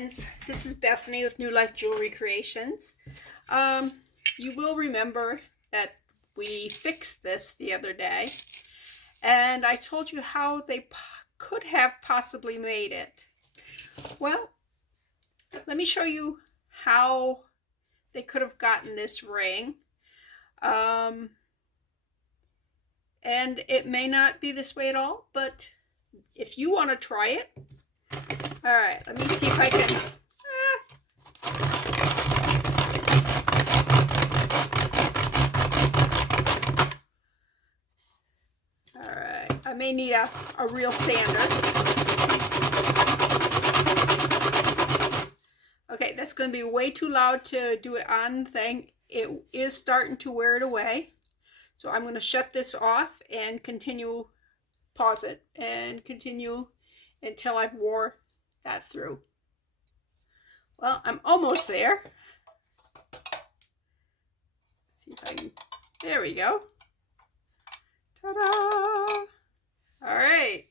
friends, this is Bethany with New Life Jewelry Creations. You will remember that we fixed this the other day, and I told you how they could have possibly made it. Well, let me show you how they could have gotten this ring. And it may not be this way at all, but if you want to try it. All right, let me see if I can. All right, I may need a real sander. Okay, that's going to be way too loud to do it on thing. It is starting to wear it away. So I'm going to shut this off and continue, pause it, and continue until I've wore that through. Well, I'm almost there. See if I can, there we go. Ta-da! All right.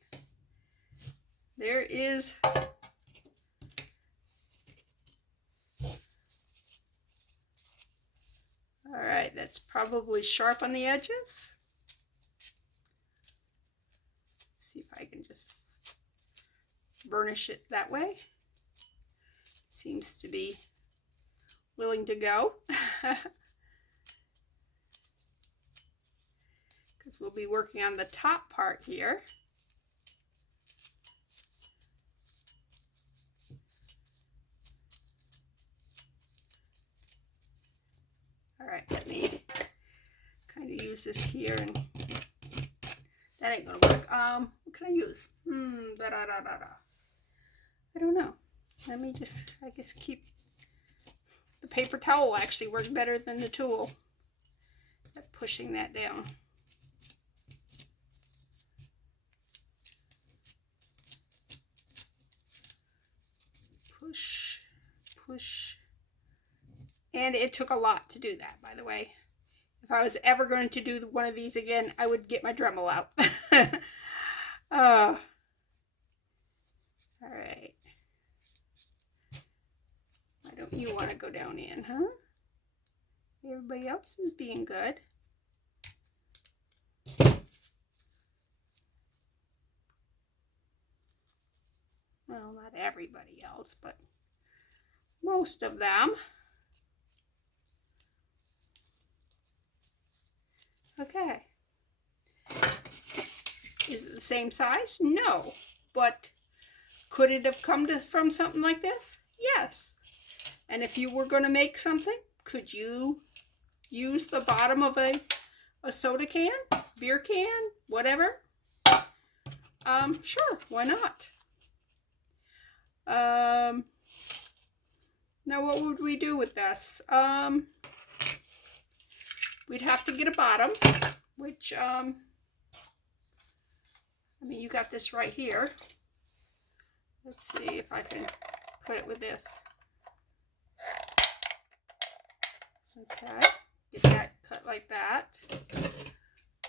There is all right, that's probably sharp on the edges. Let's see if I can just burnish it that way. Seems to be willing to go. Because we'll be working on the top part here. All right, let me kind of use this here, and that ain't gonna work. What can I use? I don't know. Let me just, I guess, keep the paper towel. Actually works better than the tool at pushing that down. Push, push. And it took a lot to do that, by the way. If I was ever going to do one of these again, I would get my Dremel out. All right. Why don't you want to go down in, huh? Everybody else is being good. Well, not everybody else, but most of them. Okay. Is it the same size? No. But could it have come from something like this? Yes. And if you were going to make something, could you use the bottom of a soda can, beer can, whatever? Sure, why not? Now what would we do with this? We'd have to get a bottom, which, I mean, you got this right here. Let's see if I can cut it with this. Okay, get that cut like that.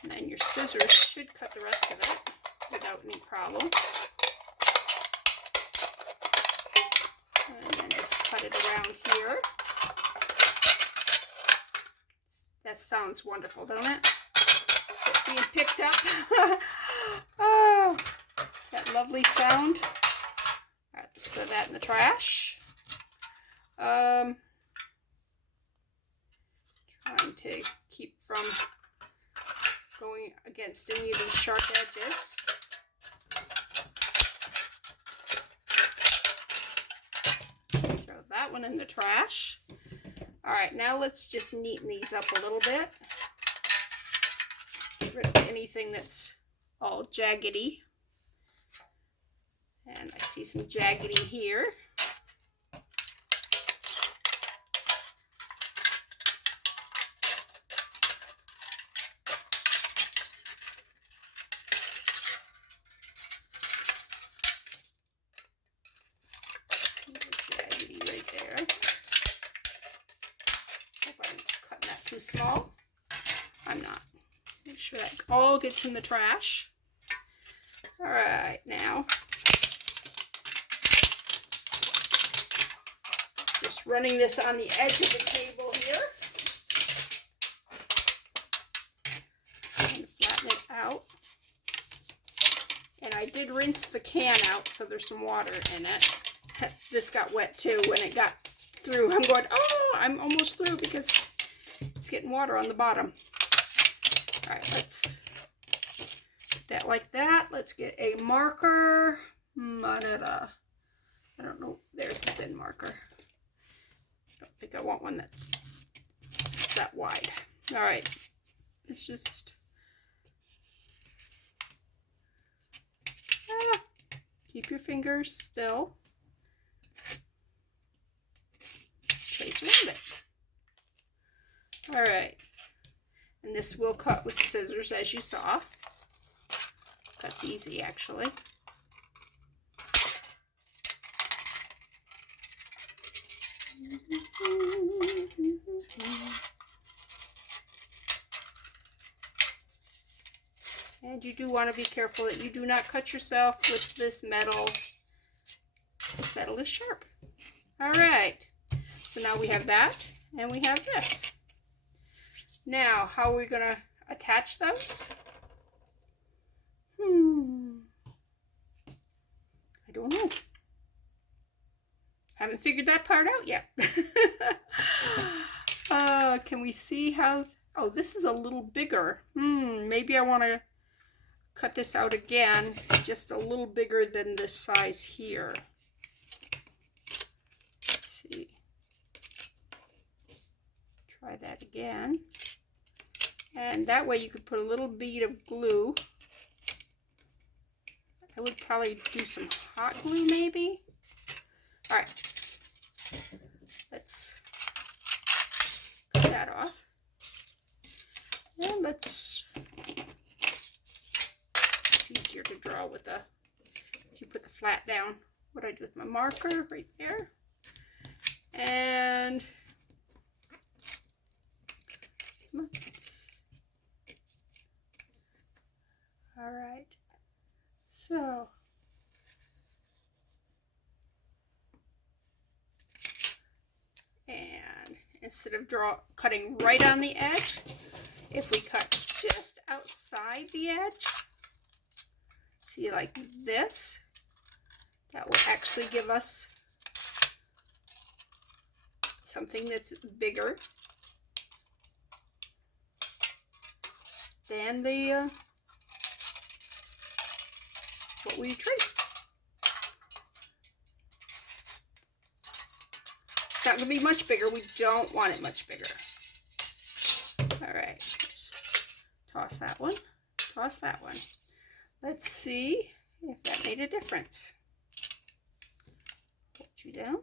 And then your scissors should cut the rest of it without any problem. And then just cut it around here. That sounds wonderful, don't it? It's being picked up. Oh, that lovely sound. All right, let's throw that in the trash. Trying to keep from going against any of these sharp edges. Throw that one in the trash. All right, now let's just neaten these up a little bit. Get rid of anything that's all jaggedy. And I see some jaggedy here. Too small. I'm not. Make sure that all gets in the trash. All right, now just running this on the edge of the table here. And flatten it out. And I did rinse the can out, so there's some water in it. This got wet too when it got through. I'm going, oh, I'm almost through because it's getting water on the bottom. All right, let's put that like that. Let's get a marker. I don't know. There's the thin marker. I don't think I want one that's that wide. All right, it's just keep your fingers still. Trace around it. All right, and this will cut with scissors, as you saw. Cuts easy, actually. And you do want to be careful that you do not cut yourself with this metal. This metal is sharp. All right. So now we have that, and we have this. Now, how are we going to attach those? I don't know. Haven't figured that part out yet. Can we see how? Oh, this is a little bigger. Maybe I want to cut this out again, just a little bigger than this size here. Let's see. Try that again. And that way you could put a little bead of glue. I would probably do some hot glue maybe. All right. Let's cut that off. And let's, it's easier to draw with a, if you put the flat down, what I do with my marker right there. And all right, so and instead of cutting right on the edge, if we cut just outside the edge, see, like this, that will actually give us something that's bigger than the what we traced. It's not going to be much bigger. We don't want it much bigger. All right. Toss that one. Toss that one. Let's see if that made a difference. Hold you down.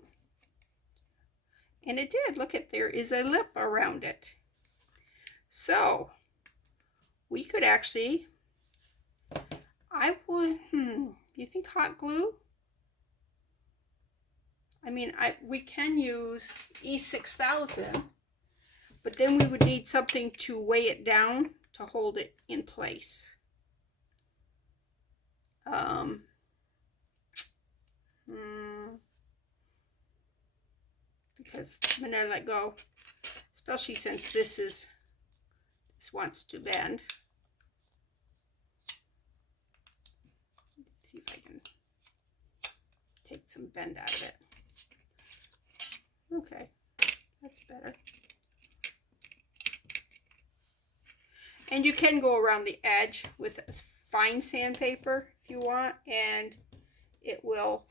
And it did. Look, there is a lip around it. So we could actually, you think hot glue? I mean, we can use E6000, but then we would need something to weigh it down to hold it in place. Because when I let go, especially since this wants to bend. Let's see if I can take some bend out of it. Okay, that's better. And you can go around the edge with fine sandpaper if you want, and it will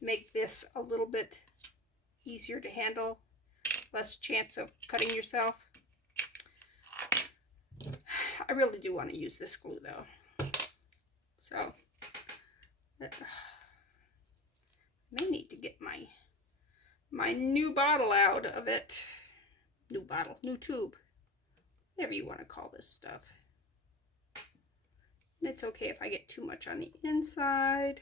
make this a little bit easier to handle, less chance of cutting yourself. I really do want to use this glue though, so I may need to get my new bottle out of it. New bottle, new tube, whatever you want to call this stuff. And it's okay if I get too much on the inside.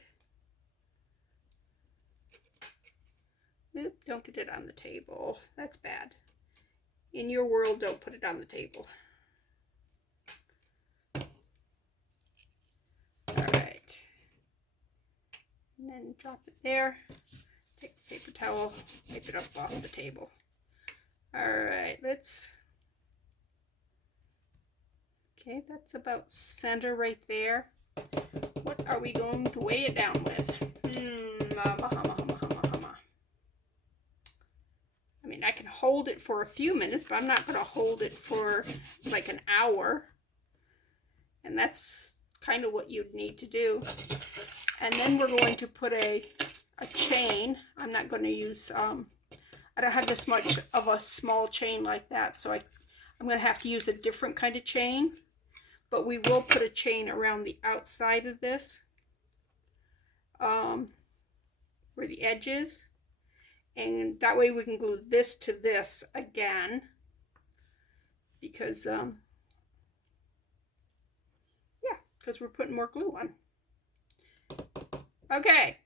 Oop, don't get it on the table. That's bad. In your world, don't put it on the table. All right. And then drop it there. Take paper towel, wipe it up off the table. All right, okay, that's about center right there. What are we going to weigh it down with? I mean, I can hold it for a few minutes, but I'm not going to hold it for like an hour. And that's kind of what you'd need to do. And then we're going to put a chain. I'm not going to use, I don't have this much of a small chain like that, so I'm going to have to use a different kind of chain. But we will put a chain around the outside of this, where the edge is. And that way we can glue this to this again. Because, because we're putting more glue on. Okay.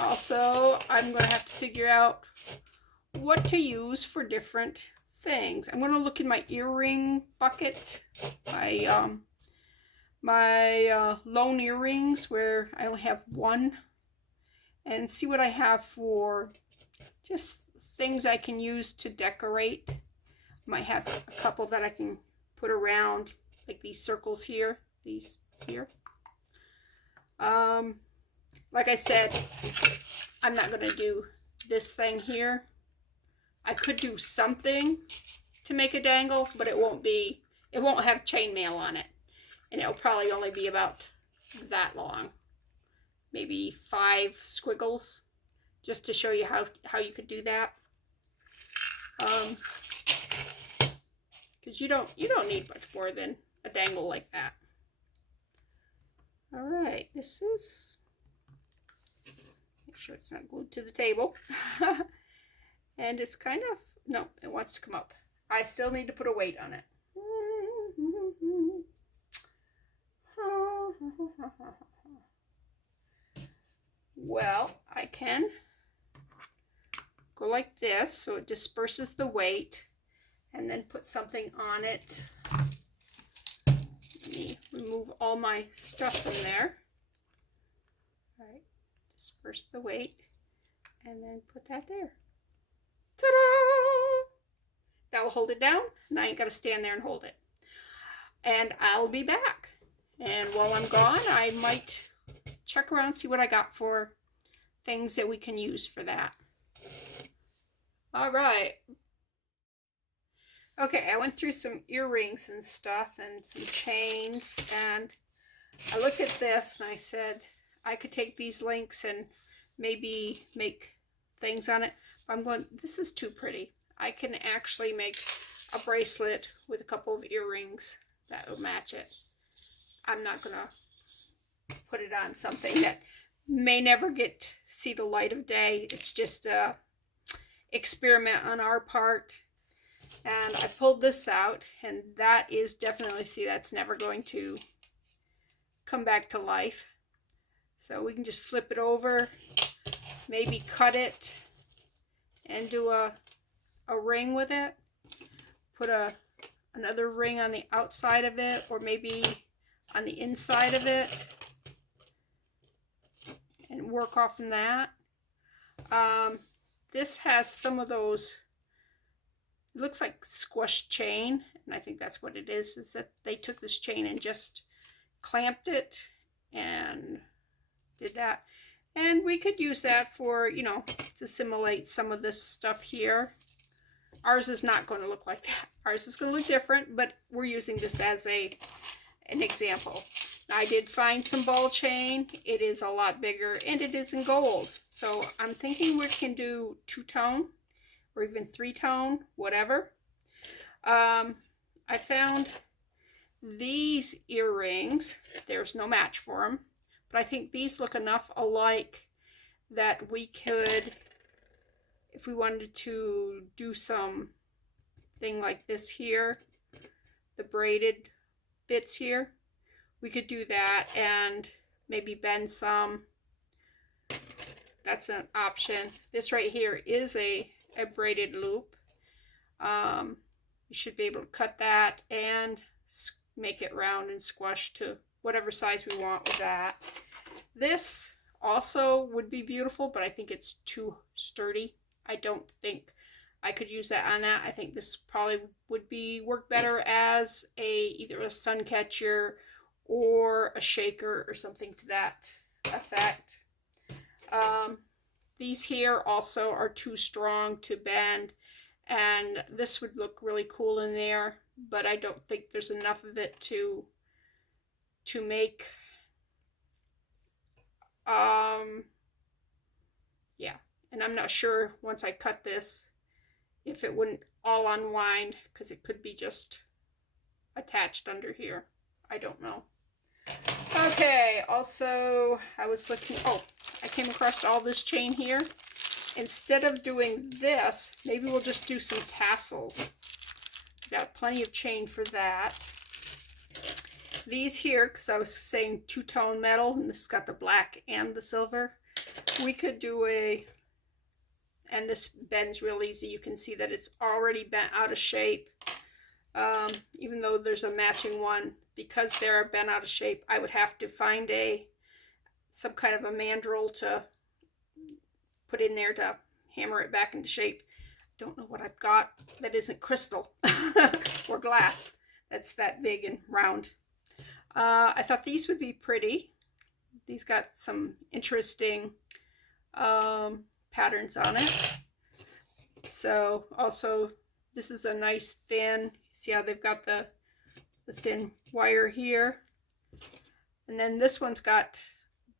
Also, I'm going to have to figure out what to use for different things. I'm going to look in my earring bucket, my lone earrings where I only have one, and see what I have for just things I can use to decorate. Might have a couple that I can put around, like these circles here, these here. Like I said, I'm not going to do this thing here. I could do something to make a dangle, but it won't have chainmail on it. And it'll probably only be about that long. Maybe 5 squiggles, just to show you how you could do that. Because you don't need much more than a dangle like that. All right, this is, make sure it's not glued to the table. And it's kind of, no, it wants to come up. I still need to put a weight on it. Well, I can go like this so it disperses the weight, and then put something on it. Let me remove all my stuff from there. All right, disperse the weight, and then put that there. Ta-da! That will hold it down, and I ain't got to stand there and hold it. And I'll be back. And while I'm gone, I might check around, see what I got for things that we can use for that. All right. Okay, I went through some earrings and stuff and some chains, and I looked at this and I said I could take these links and maybe make things on it. I'm going, this is too pretty. I can actually make a bracelet with a couple of earrings that will match it. I'm not going to put it on something that may never see the light of day. It's just a experiment on our part. And I pulled this out, and that is definitely, see, that's never going to come back to life. So we can just flip it over, maybe cut it, and do a ring with it. Put another ring on the outside of it, or maybe on the inside of it, and work off from that. This has some of those, it looks like squished chain, and I think that's what it is that they took this chain and just clamped it and did that. And we could use that for, you know, to simulate some of this stuff here. Ours is not going to look like that. Ours is going to look different, but we're using this as an example. Now, I did find some ball chain. It is a lot bigger, and it is in gold. So I'm thinking we can do 2-tone or even 3-tone, whatever. I found these earrings. There's no match for them, but I think these look enough alike that we could, if we wanted to do some thing like this here, the braided bits here, we could do that and maybe bend some. That's an option. This right here is a braided loop. You should be able to cut that and make it round and squash to whatever size we want with that. This also would be beautiful, but I think it's too sturdy. I don't think I could use that on that. I think this probably would work better as either a sun catcher or a shaker or something to that effect. These here also are too strong to bend, and this would look really cool in there, but I don't think there's enough of it to make yeah, and I'm not sure once I cut this if it wouldn't all unwind, because it could be just attached under here. I don't know. Okay, also I was looking, I came across all this chain here. Instead of doing this, maybe we'll just do some tassels. Got plenty of chain for that. These here, because I was saying two-tone metal, and this has got the black and the silver, we could do and this bends real easy. You can see that it's already bent out of shape. Even though there's a matching one, because they're bent out of shape, I would have to find some kind of a mandrel to put in there to hammer it back into shape. Don't know what I've got that isn't crystal or glass that's that big and round. I thought these would be pretty. These got some interesting patterns on it. So also this is a nice thin, see how they've got the thin wire here, and then this one's got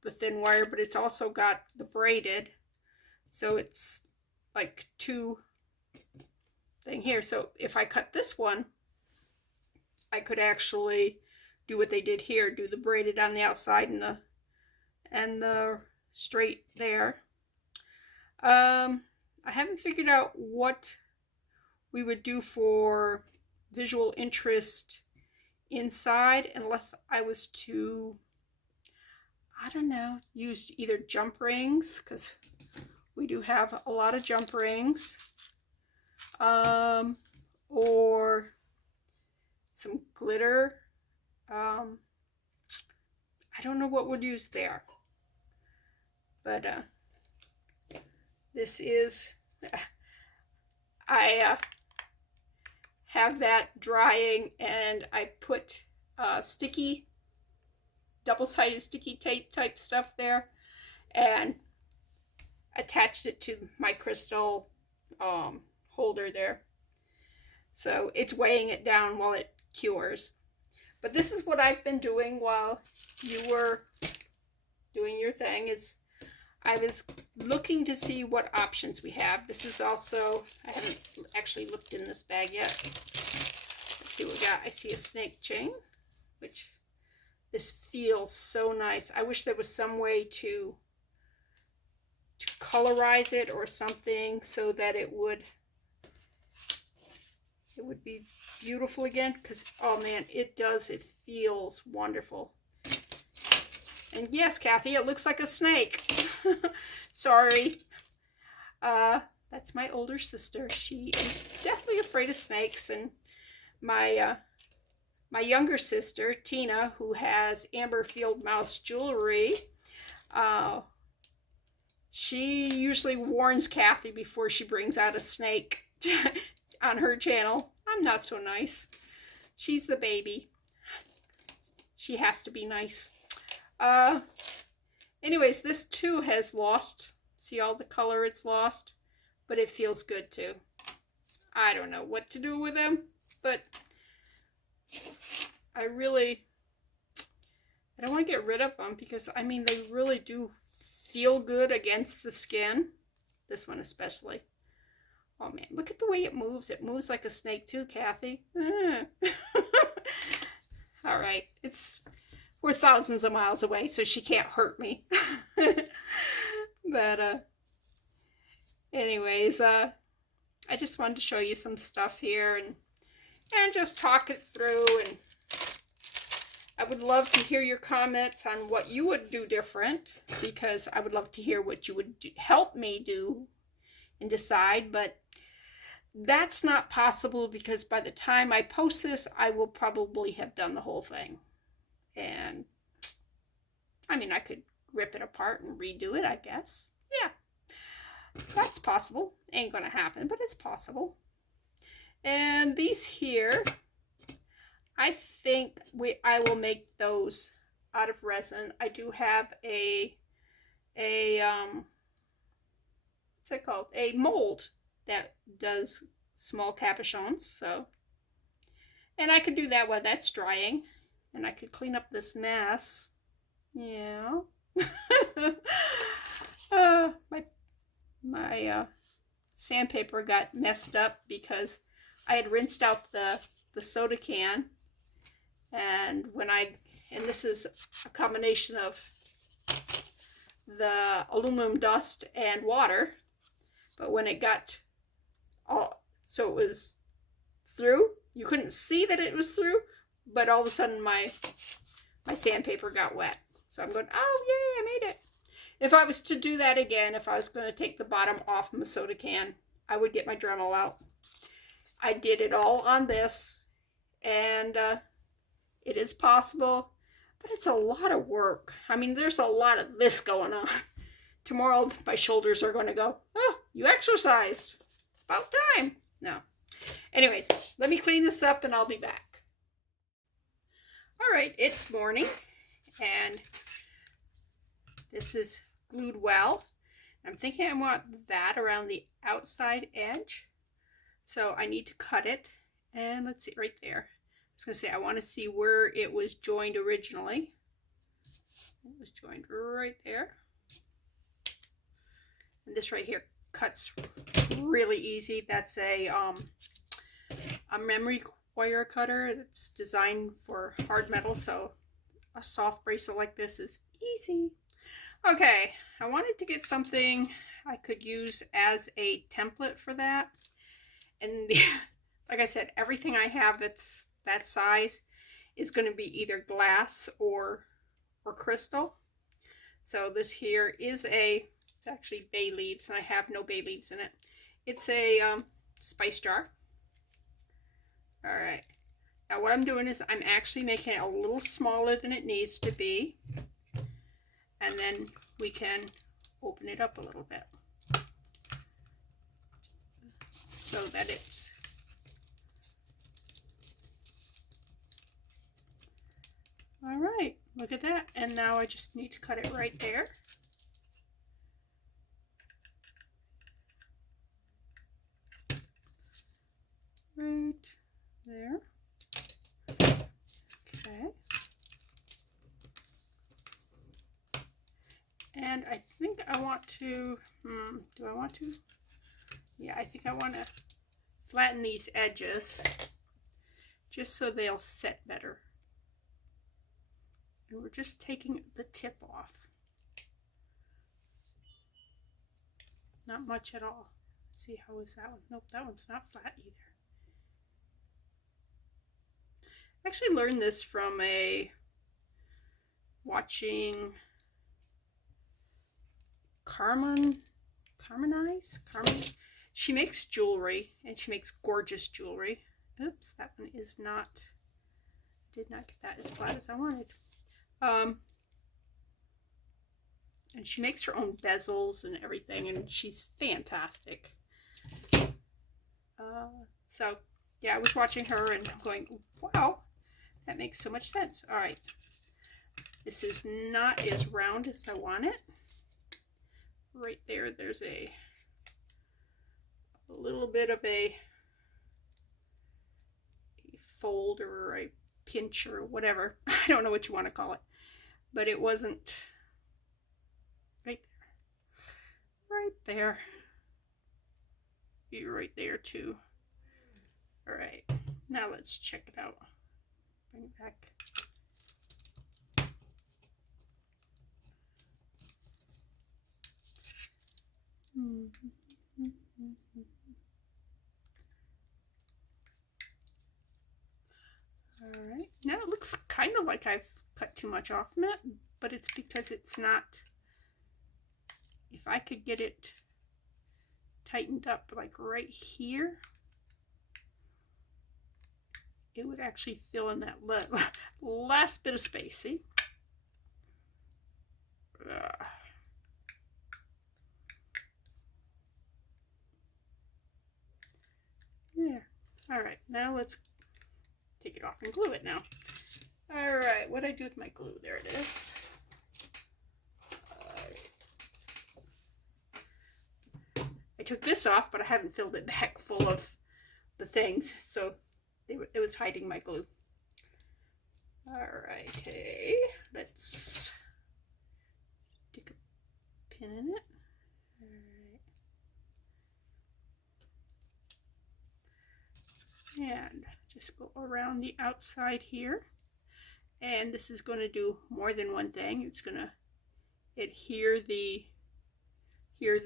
the thin wire, but it's also got the braided, so it's like two thing here. So if I cut this one, I could actually do what they did here, do the braided on the outside and the straight there. I haven't figured out what we would do for visual interest inside, unless I was to, I don't know, use either jump rings, because we do have a lot of jump rings, or some glitter. I don't know what we'd use there, but this is, I have that drying, and I put sticky, double-sided sticky tape type stuff there, and attached it to my crystal holder there. So it's weighing it down while it cures. But this is what I've been doing while you were doing your thing, is I was looking to see what options we have. This is also, I haven't actually looked in this bag yet. Let's see what we got. I see a snake chain, which this feels so nice. I wish there was some way to colorize it or something so that it would be beautiful again, because oh man, it does. It feels wonderful. And yes, Kathy, it looks like a snake. Sorry. That's my older sister. She is definitely afraid of snakes. And my younger sister, Tina, who has amber field mouse jewelry, she usually warns Kathy before she brings out a snake on her channel. I'm not so nice. She's the baby. She has to be nice. Anyways, this too has lost. See all the color it's lost? But it feels good too. I don't know what to do with them, but I don't want to get rid of them, because I mean, they really do feel good against the skin. This one especially. Oh man, look at the way it moves. It moves like a snake too, Kathy. All right, we're thousands of miles away, so she can't hurt me. But anyways, I just wanted to show you some stuff here and just talk it through. And I would love to hear your comments on what you would do different, because I would love to hear what you would help me do and decide. But that's not possible, because by the time I post this, I will probably have done the whole thing. And I mean, I could rip it apart and redo it, I guess. Yeah, that's possible. Ain't gonna happen, but it's possible. And these here, I think I will make those out of resin. I do have a what's it called? A mold that does small cabochons. So, and I could do that while that's drying, and I could clean up this mess. Yeah. My sandpaper got messed up because I had rinsed out the soda can, and and this is a combination of the aluminum dust and water, but when it got so it was through, you couldn't see that it was through, but all of a sudden my sandpaper got wet. So I'm going, oh yay, I made it. If I was to do that again, if I was going to take the bottom off my soda can, I would get my Dremel out. I did it all on this, and it is possible, but it's a lot of work. I mean, there's a lot of this going on. Tomorrow, my shoulders are going to go, oh, you exercised. It's about time. No. Anyways, let me clean this up and I'll be back. All right, it's morning, and this is glued well. I'm thinking I want that around the outside edge. So I need to cut it, and let's see, right there. I was going to say, I want to see where it was joined originally. It was joined right there. And this right here cuts really easy. That's a memory wire cutter that's designed for hard metal, so a soft bracelet like this is easy. Okay, I wanted to get something I could use as a template for that. And like I said, everything I have that's that size is going to be either glass or crystal. So this here is it's actually bay leaves, and I have no bay leaves in it. It's a spice jar. All right. Now what I'm doing is I'm actually making it a little smaller than it needs to be. And then we can open it up a little bit so that it's all right. Look at that. And now I just need to cut it right there. Right there. Okay. And I think I want to, do I want to? Yeah, I think I want to flatten these edges just so they'll set better. And we're just taking the tip off. Not much at all. Let's see, how is that one? Nope, that one's not flat either. I actually learned this from watching Carmen. She makes jewelry, and she makes gorgeous jewelry. Oops, that one is not, did not get that as flat as I wanted. And she makes her own bezels and everything, and she's fantastic. So yeah, I was watching her and I'm going, wow, that makes so much sense. All right, this is not as round as I want it. Right there, there's a little bit of a fold or a pinch or whatever. I don't know what you want to call it, but it wasn't right there. Right there. You're right there too. All right, now let's check it out. Bring it back. All right, now it looks kind of like I've cut too much off from it, but it's because it's not. If I could get it tightened up like right here, it would actually fill in that last bit of space. See? Yeah. All right, now let's take it off and glue it now. All right, what did I do with my glue? There it is. I took this off, but I haven't filled it back full of the things, so it was hiding my glue. All right, hey, let's stick a pin in it. All right. And just go around the outside here. And this is going to do more than one thing. It's going to adhere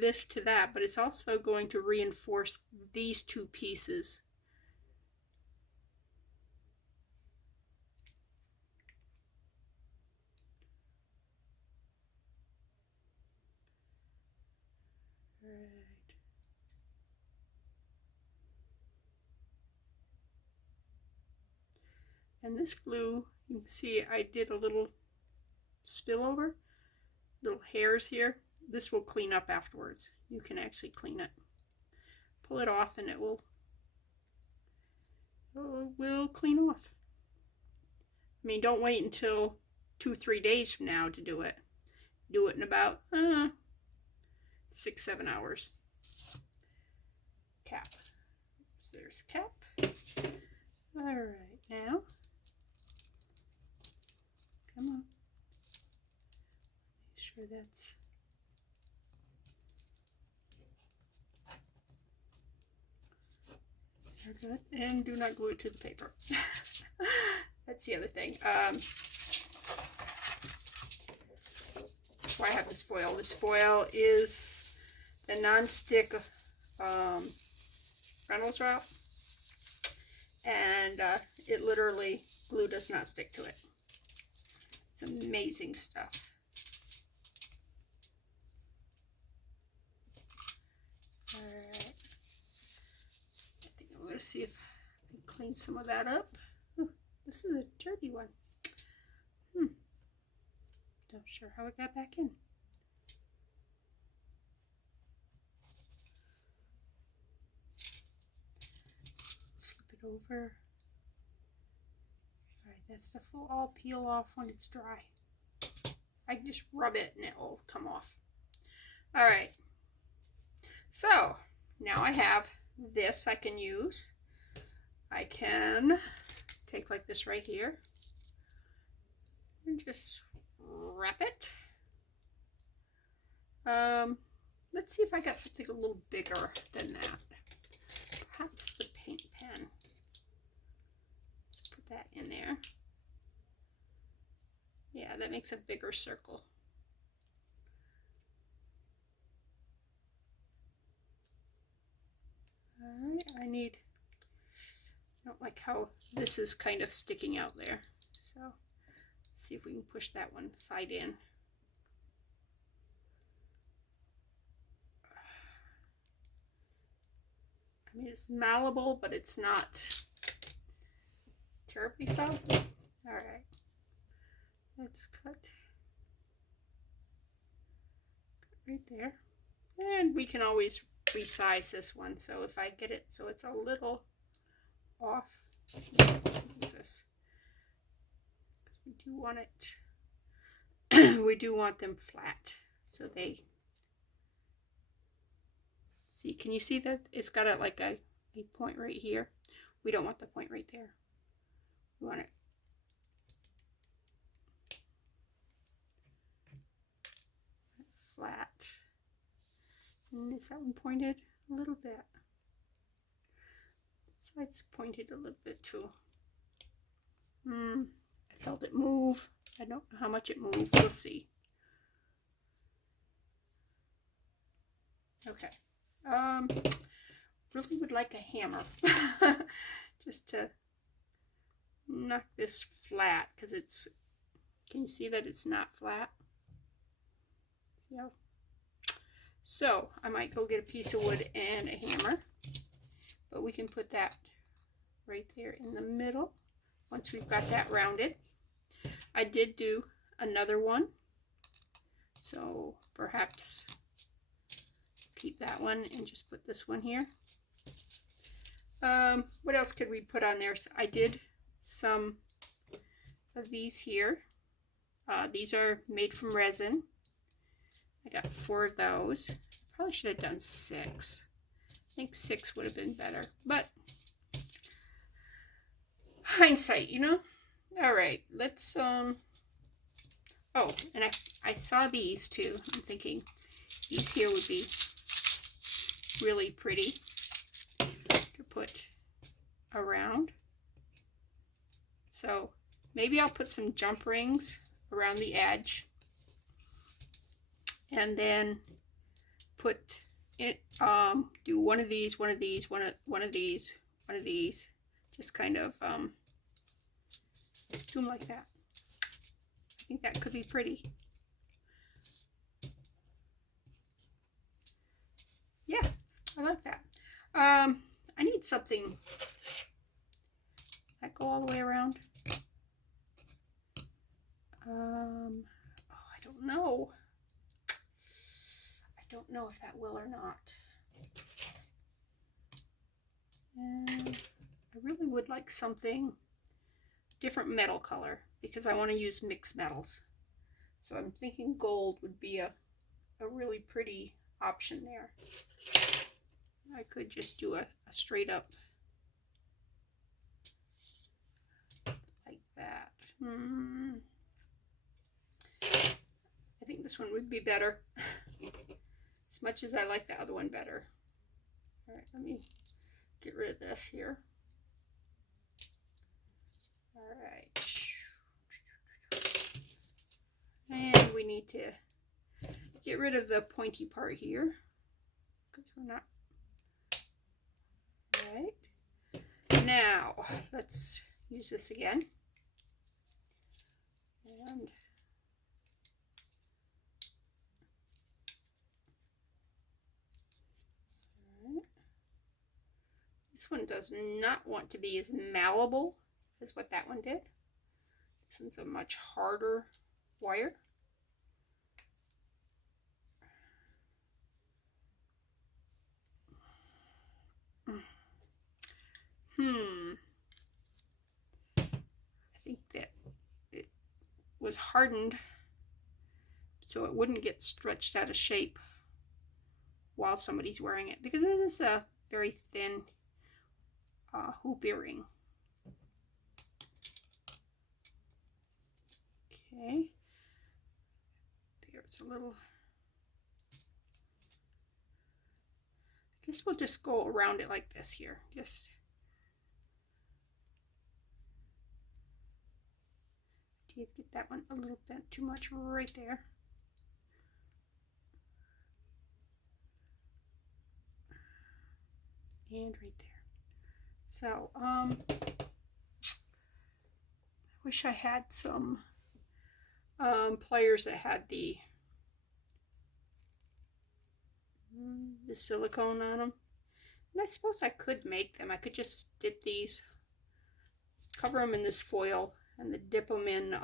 this to that, but it's also going to reinforce these two pieces. Right. And this glue, you can see I did a little spillover, little hairs here. This will clean up afterwards. You can actually clean it. Pull it off and it will clean off. I mean, don't wait until 2-3 days from now to do it. Do it in about 6-7 hours. Cap. So there's the cap. All right, now, come on. Make sure that's good. And do not glue it to the paper. That's the other thing. That's why I have this foil. This foil is the non-stick Reynolds wrap, and it literally, glue does not stick to it. It's amazing stuff. All right. I think I'm going to see if I can clean some of that up. Ooh, this is a dirty one. Not sure how it got back in. Let's flip it over. All right, that stuff will all peel off when it's dry. I can just rub it and it will come off. All right, so now I have this I can use. I can take like this right here and just wrap it. Let's see if I got something a little bigger than that. Perhaps the paint pen. Let's put that in there. Yeah, that makes a bigger circle. All right, I don't like how this is kind of sticking out there. So let's see if we can push that one side in. I mean, it's malleable, but it's not terribly solid. All right, let's cut right there. And we can always resize this one. So if I get it so it's a little off, this. We do want it, we do want them flat. So they, see, can you see that it's got like a point right here? We don't want the point right there. We want it flat. And is that one pointed? A little bit. Side's pointed a little bit too. I felt it move. I don't know how much it moved. We'll see. Okay. Really would like a hammer just to knock this flat, because it's, can you see that it's not flat? Yeah. So I might go get a piece of wood and a hammer, but we can put that right there in the middle once we've got that rounded. I did do another one, So perhaps keep that one and just put this one here. What else could we put on there? So I did some of these here. These are made from resin. I got 4 of those. Probably should have done 6. I think 6 would have been better, but hindsight, you know. All right, let's oh, and I saw these too. I'm thinking these here would be really pretty to put around. So maybe I'll put some jump rings around the edge, and then put it do one of these, one of these, one of these, one of these, just kind of do them like that. I think that could be pretty. Yeah, I like that. I need something that go all the way around. Oh, I don't know. I don't know if that will or not. And I really would like something different metal color because I want to use mixed metals. So I'm thinking gold would be a really pretty option there. I could just do a straight up like that. I think this one would be better, as much as I like the other one better. All right, let me get rid of this here. All right. And we need to get rid of the pointy part here because we're not. All right. Now, let's use this again. And this one does not want to be as malleable as what that one did. This one's a much harder wire. I think that it was hardened so it wouldn't get stretched out of shape while somebody's wearing it, because it is a very thin hoop earring. Okay, there's a little. I guess we'll just go around it like this here. Just get that one a little bent too much right there. And right there. So, I wish I had some pliers that had the silicone on them. And I suppose I could make them. I could just dip these, cover them in this foil, and then dip them in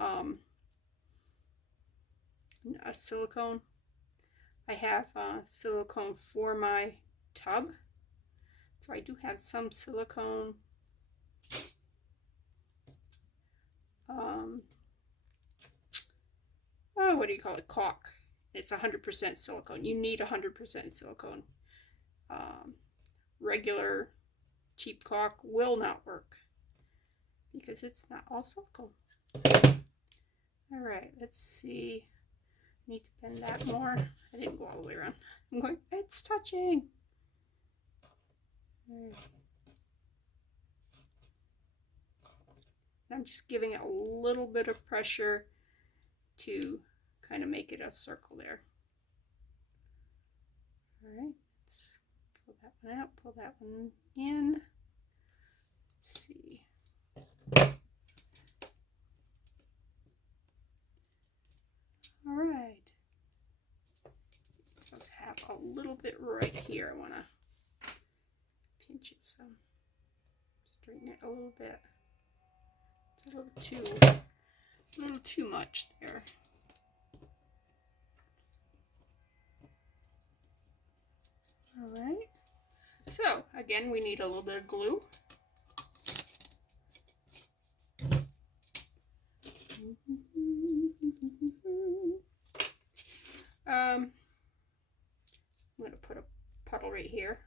a silicone. I have silicone for my tub. So I do have some silicone. Oh, what do you call it? Caulk. It's 100% silicone. You need 100% silicone. Regular cheap caulk will not work because it's not all silicone. All right, let's see. I need to bend that more. I didn't go all the way around. I'm going, it's touching. I'm just giving it a little bit of pressure to kind of make it a circle there. All right, let's pull that one out, pull that one in. Let's see. All right. Let's have a little bit right here. I want to pinch it some, straighten it a little bit. It's a little too much there. All right. So again, we need a little bit of glue. I'm going to put a puddle right here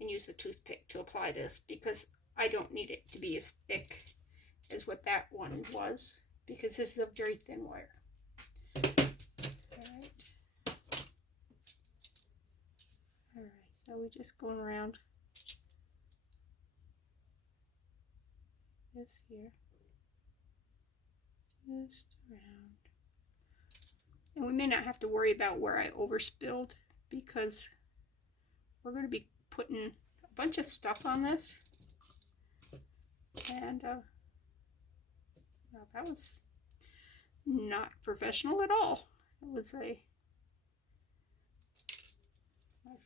and use a toothpick to apply this because I don't need it to be as thick as what that one was because this is a very thin wire. Alright. Alright, so we're just going around this here. Just around. And we may not have to worry about where I overspilled because we're going to be putting a bunch of stuff on this. And well, that was not professional at all. It was my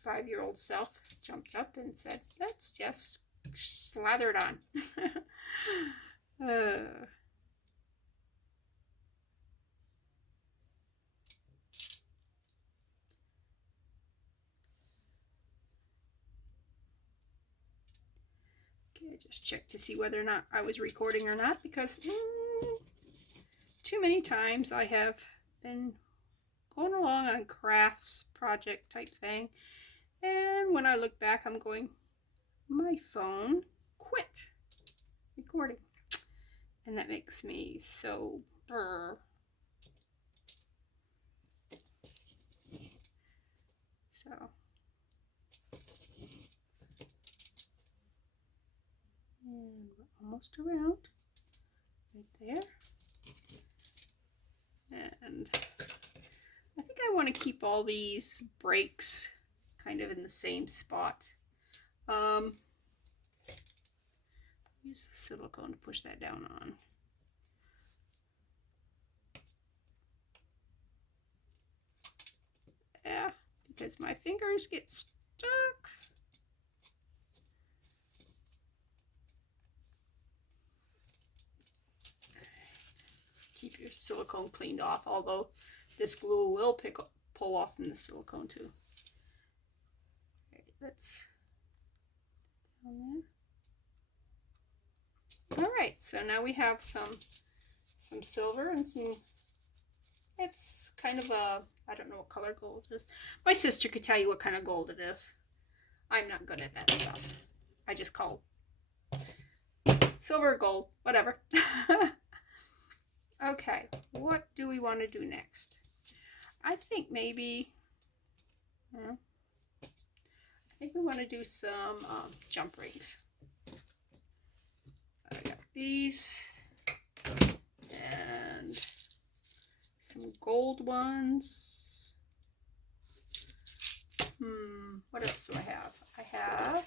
5-year-old self jumped up and said, let's just slather it on. I just checked to see whether or not I was recording or not because too many times I have been going along on crafts project type thing, and when I look back I'm going, my phone quit recording, and that makes me so brr. So and we're almost around right there. And I think I want to keep all these breaks kind of in the same spot. Use the silicone to push that down on. Yeah, because my fingers get stuck. Keep your silicone cleaned off, although this glue will pull off from the silicone too. Okay, that's down there. All right, so now we have some silver and some. It's kind of a, I don't know what color gold it is. My sister could tell you what kind of gold it is. I'm not good at that stuff. I just call silver, gold, whatever. Okay, what do we want to do next? I think maybe, I think we want to do some jump rings. I got these and some gold ones. What else do I have? I have,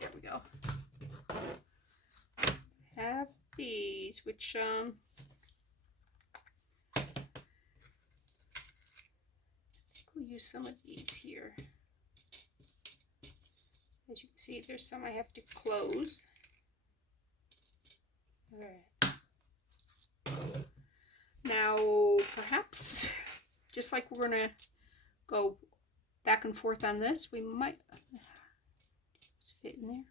there we go. I have these, which we'll use some of these here. As you can see, there's some I have to close. All right. Now, perhaps, just like we're going to go back and forth on this, we might fit in there.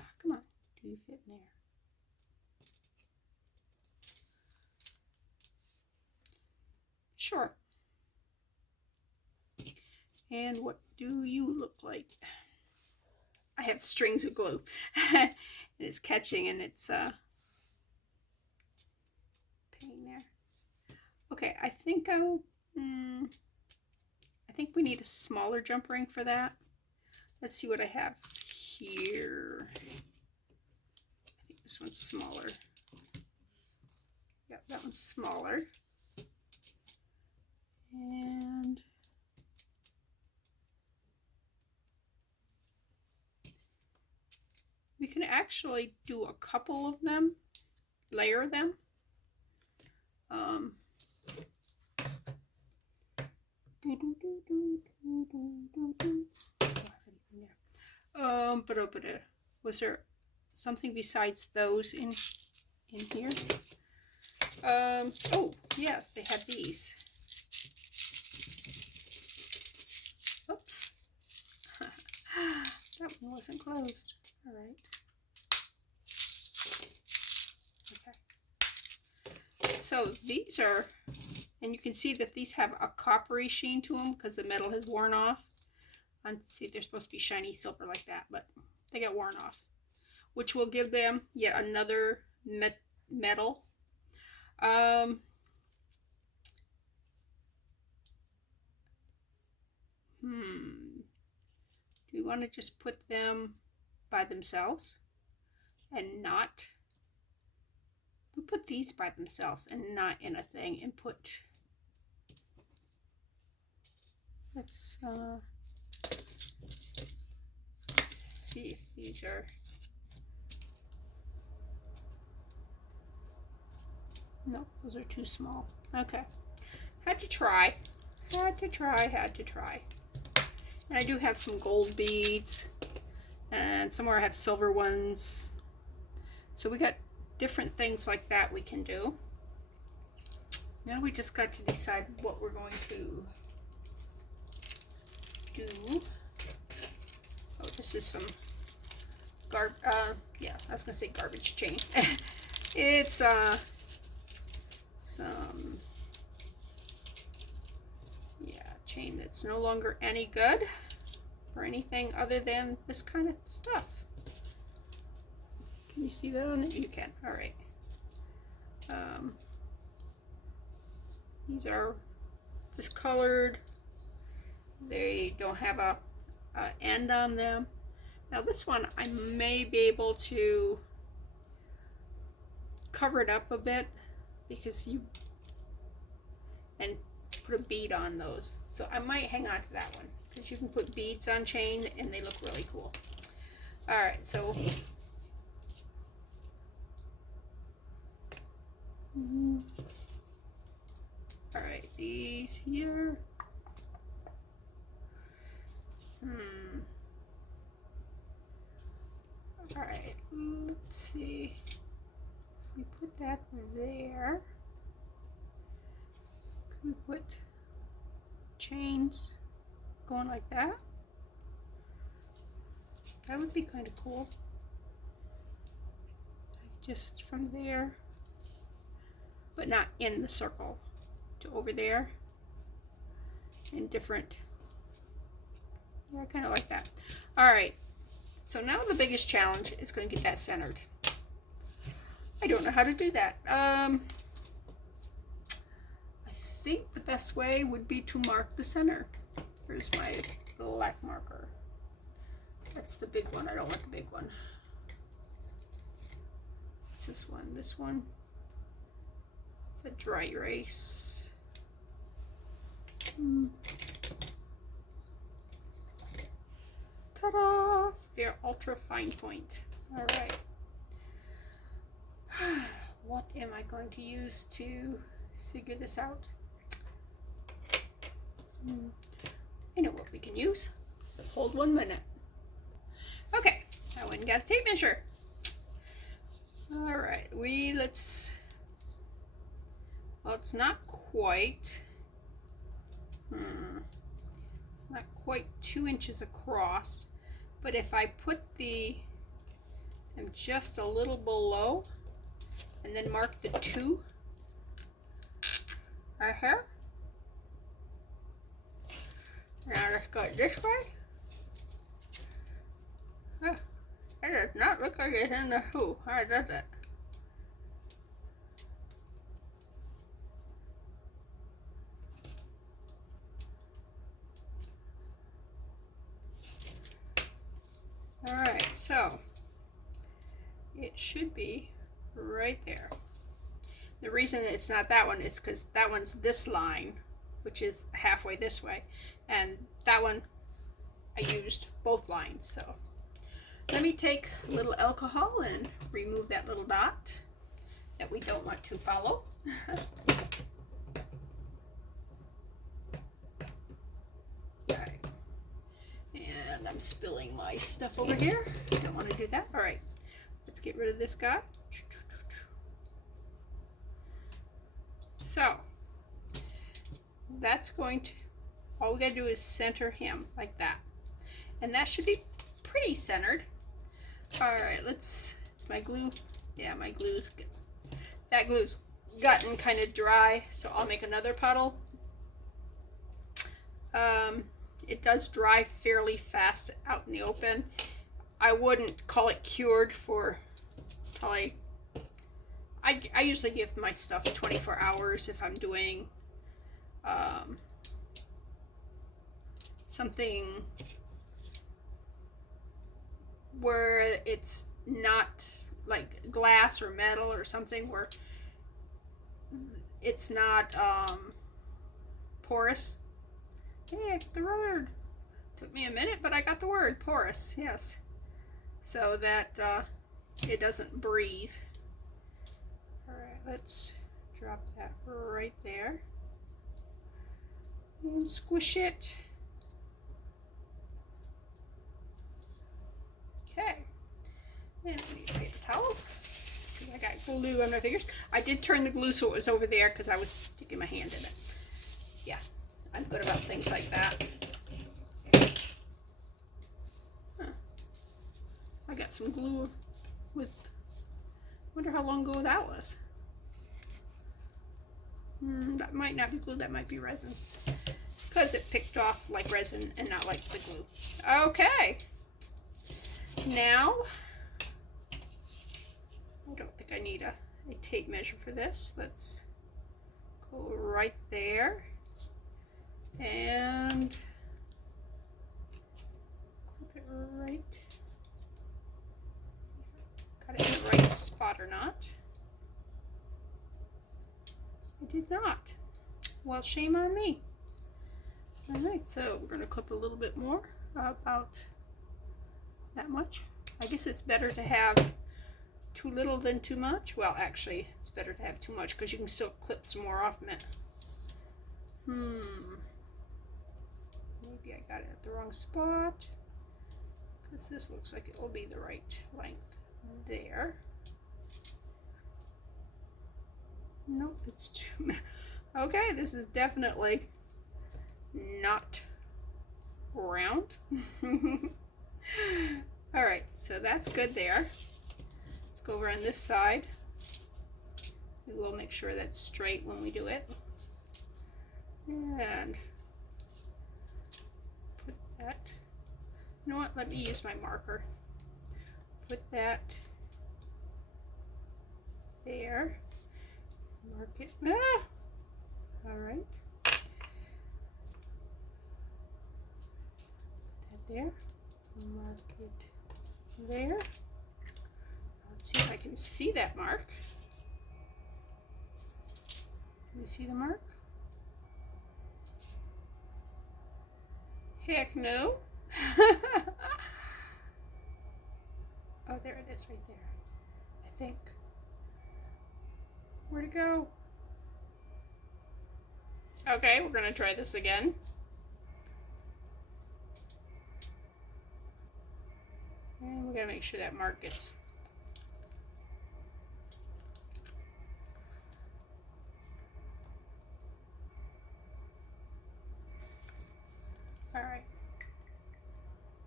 Oh, come on, do you fit in there? Sure. And what do you look like? I have strings of glue. And it's catching and it's pain there. Okay, I think I think we need a smaller jump ring for that. Let's see what I have here. I think this one's smaller. Yep, that one's smaller. And we can actually do a couple of them, layer them. Was there something besides those in here? Oh yeah, they had these. Oops. That one wasn't closed. All right. Okay. So these are, and you can see that these have a coppery sheen to them because the metal has worn off. And see, they're supposed to be shiny silver like that, but they got worn off, which will give them yet another metal. Do we want to just put them by themselves and not? We put these by themselves and not in a thing and put. Let's see if these are. No, those are too small. Okay. Had to try. Had to try. And I do have some gold beads. And somewhere I have silver ones. So we got different things like that we can do. Now we just got to decide what we're going to do. Oh, this is some yeah, I was gonna say garbage chain. It's some chain that's no longer any good for anything other than this kind of stuff. Can you see that on it? You can. All right. These are discolored. They don't have a end on them. Now this one I may be able to cover it up a bit because and put a bead on those. So I might hang on to that one because you can put beads on chain and they look really cool. All right, so all right, these here. All right, let's see. If we put that there, can we put chains going like that? That would be kind of cool. Just from there, but not in the circle, to over there, in different. Yeah, I kind of like that. All right, so now the biggest challenge is going to get that centered. I don't know how to do that. I think the best way would be to mark the center. Here's my black marker. That's the big one. I don't want the big one. What's this one? This one. It's a dry erase. Ta-da! They're ultra fine point. All right. What am I going to use to figure this out? I know what we can use. Hold 1 minute. Okay, I went and got a tape measure. All right, well, it's not quite, it's not quite 2 inches across, but if I put them just a little below and then mark the 2 right here. Now let's go this way. Oh, it does not look like it's in the shoe. How does it? Alright, so it should be right there. The reason it's not that one is because that one's this line, which is halfway this way, and that one I used both lines. So let me take a little alcohol and remove that little dot that we don't want to follow. Alright. And I'm spilling my stuff over here. I don't want to do that. Alright, let's get rid of this guy. So that's going to, all we gotta do is center him like that. And that should be pretty centered. All right, it's my glue. Yeah, my glue's good. That glue's gotten kind of dry, so I'll make another puddle. It does dry fairly fast out in the open. I wouldn't call it cured for till I usually give my stuff 24 hours if I'm doing something where it's not like glass or metal or something where it's not porous. Hey, I got the word. Took me a minute, but I got the word. Porous, yes. So that it doesn't breathe. Alright, let's drop that right there. And squish it. Okay. And I need a paper towel. I got glue on my fingers. I did turn the glue so it was over there because I was sticking my hand in it. Yeah, I'm good about things like that. Huh. I got some glue with, wonder how long ago that was. That might not be glue, that might be resin. Because it picked off like resin and not like the glue. Okay. Now, I don't think I need a tape measure for this. Let's go right there and clip it right. Got it in the right spot or not. I did not. Well, shame on me. Alright, so we're going to clip a little bit more, about that much. I guess it's better to have too little than too much. Well, actually, it's better to have too much because you can still clip some more off from it. Maybe I got it at the wrong spot because this looks like it will be the right length there. Nope, it's too. Okay, this is definitely not round. All right, so that's good there. Let's go over on this side. We will make sure that's straight when we do it. And put that, you know what, let me use my marker. Put that there. Mark it. Ah! All right. Put that there. Mark it there. Let's see if I can see that mark. Can you see the mark? Heck no. Oh, there it is right there. I think. Where'd it go? Okay, we're going to try this again. And we're going to make sure that mark gets. Alright.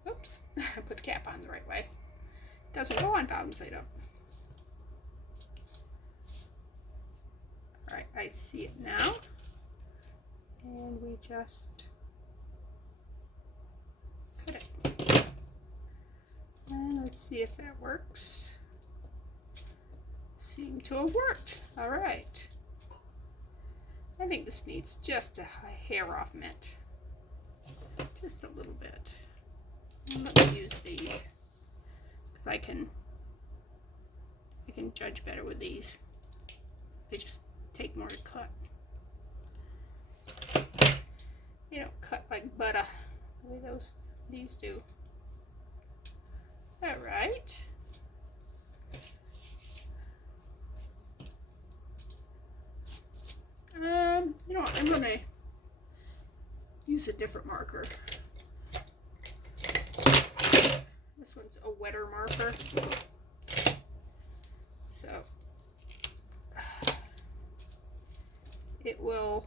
Oops. I put the cap on the right way. Doesn't go on bottom side up. Alright, I see it now. And we just cut it. And let's see if that works. Seemed to have worked. Alright. I think this needs just a hair off mint. Just a little bit. And let me use these because I can judge better with these. They just take more to cut. They don't cut like butter the way these do. All right. You know what? I'm gonna use a different marker. This one's a wetter marker. So it will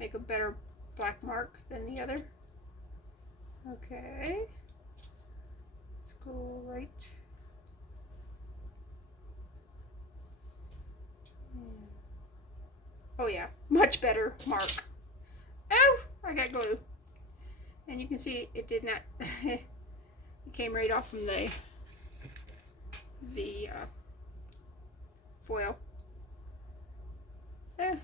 make a better black mark than the other. Okay. go right. Oh yeah, much better mark. Oh, I got glue. And you can see it did not, it came right off from the foil. And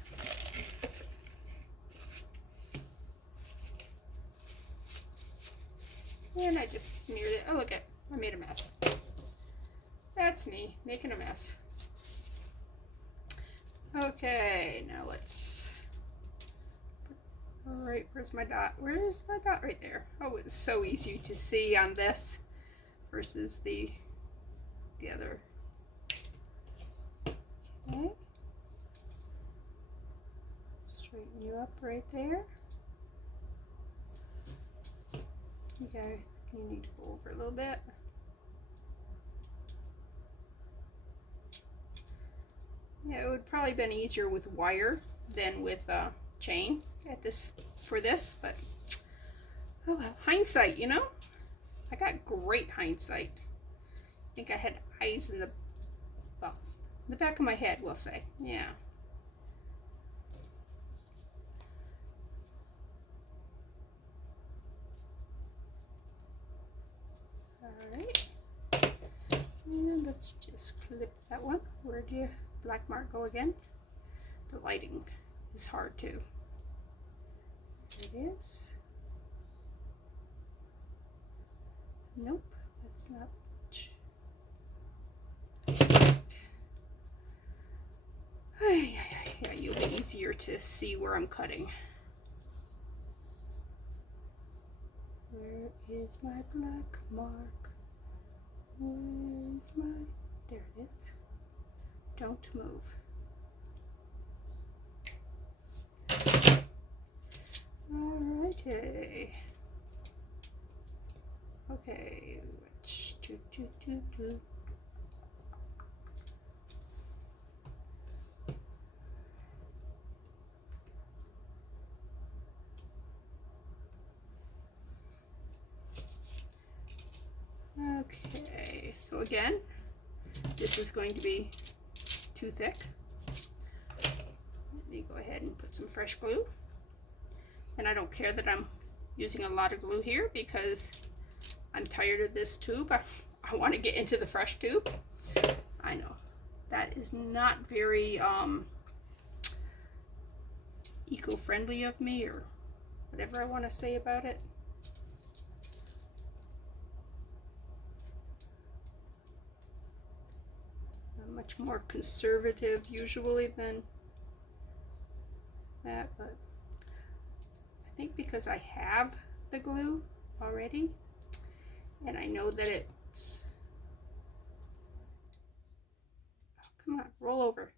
I just smeared it. Oh, look at, I made a mess. That's me making a mess. Okay, now let's, all right, where's my dot? Where's my dot? Right there. Oh, it's so easy to see on this versus the other. Okay. Straighten you up right there. Okay, you need to go over a little bit. Yeah, it would probably been easier with wire than with chain at this for this, but oh well, hindsight, you know. I got great hindsight. I think I had eyes in the back of my head, we'll say. Yeah. All right. And let's just clip that one. Where'd your black mark go again? The lighting is hard too. There it is. Nope, that's not. Yeah, you'll be easier to see where I'm cutting. Where is my black mark? Where is my, there it is. Don't move. Alrighty. Okay, okay, so again, this is going to be too thick. Let me go ahead and put some fresh glue. And I don't care that I'm using a lot of glue here because I'm tired of this tube. I want to get into the fresh tube. I know that is not very eco-friendly of me, or whatever I want to say about it. I'm much more conservative usually than that, but I think because I have the glue already and I know that it's, oh, come on, roll over.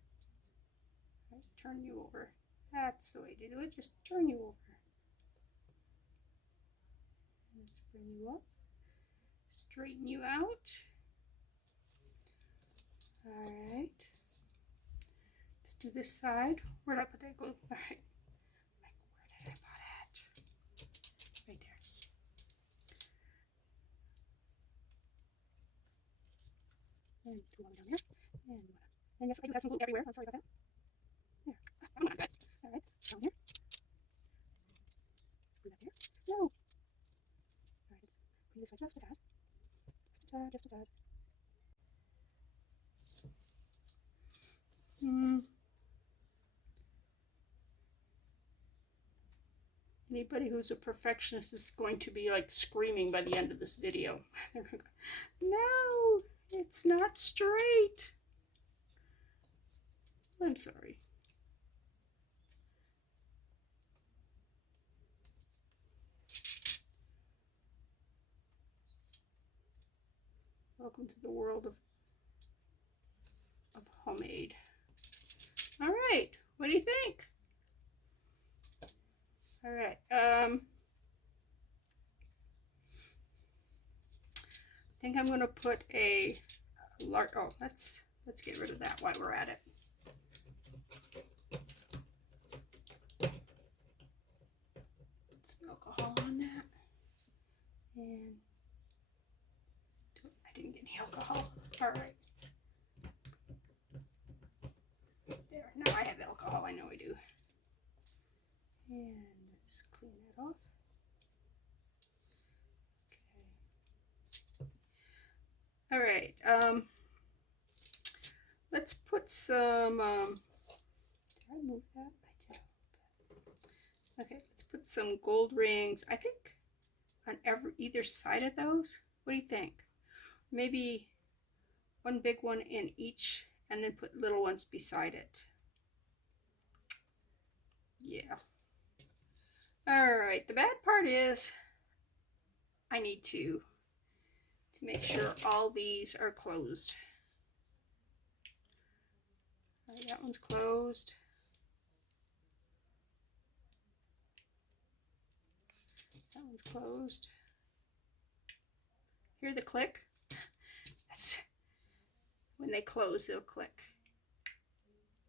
Right, turn you over. That's the way to do it. Just turn you over. Let's bring you up. Straighten you out. All right. Let's do this side. Where did I put that glue? All right. Where did I put it? Right there. And two on down here. And yes, I do have some glue everywhere. I'm sorry about that. There. I'm not good. All right. Down here. Screw that there. No. All right. Bring this way just a tad. Just a tad. Just a tad. Anybody who's a perfectionist is going to be like screaming by the end of this video. They're going to go, no, it's not straight. I'm sorry. Welcome to the world of homemade. All right, what do you think? All right. I think I'm going to put a large. Oh, let's get rid of that while we're at it. Put some alcohol on that, and alcohol. All right. There. Now I have alcohol. I know I do. And let's clean that off. Okay. All right. Let's put some. Did I move that? I did. Okay. Let's put some gold rings. I think on either side of those. What do you think? Maybe one big one in each, and then put little ones beside it. Yeah. All right. The bad part is I need to make sure all these are closed. All right, that one's closed. That one's closed. Hear the click? That's when they close, they'll click.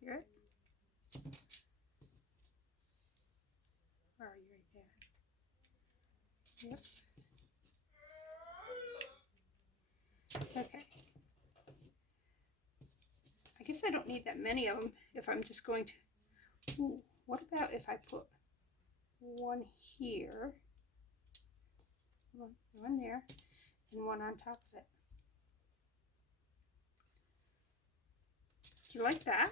Hear it? Where are you? Right there. Yep. Okay. I guess I don't need that many of them if I'm just going to. Ooh, what about if I put one here, one there, and one on top of it? Do you like that?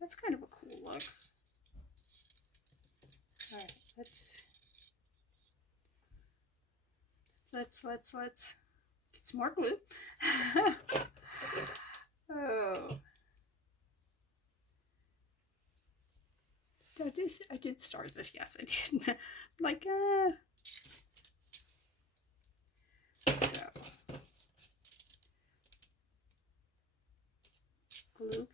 That's kind of a cool look. All right, let's get some more glue. Oh, I did start this. Yes, I did. Like, so glue.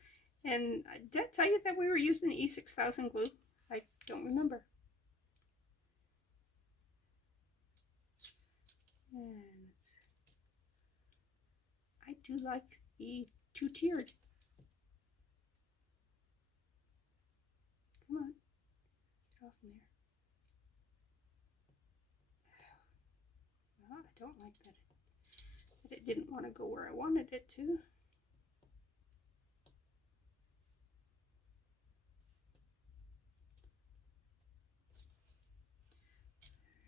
And did I tell you that we were using E6000 glue? I don't remember. And I do like the two-tiered. Come on, get off from there. Well, I don't like that it didn't want to go where I wanted it to.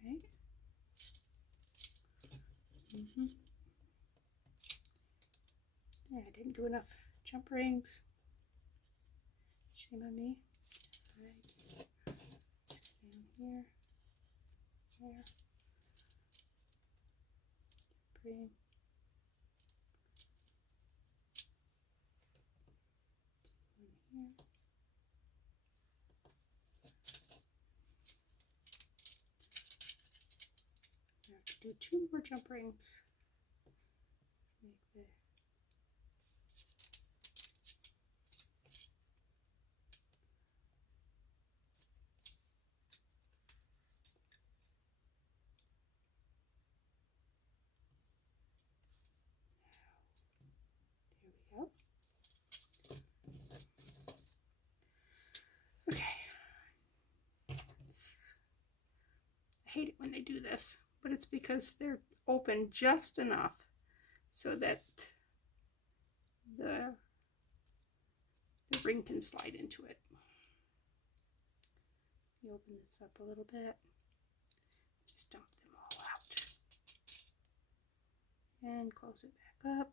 All right. Yeah, I didn't do enough jump rings. Shame on me. All right. And here, there. Jump ring. One here. I have to do 2 more jump rings. Make the there we go. Okay. I hate it when they do this, but it's because they're open just enough so that the ring can slide into it. You open this up a little bit, just dump them all out, and close it back up.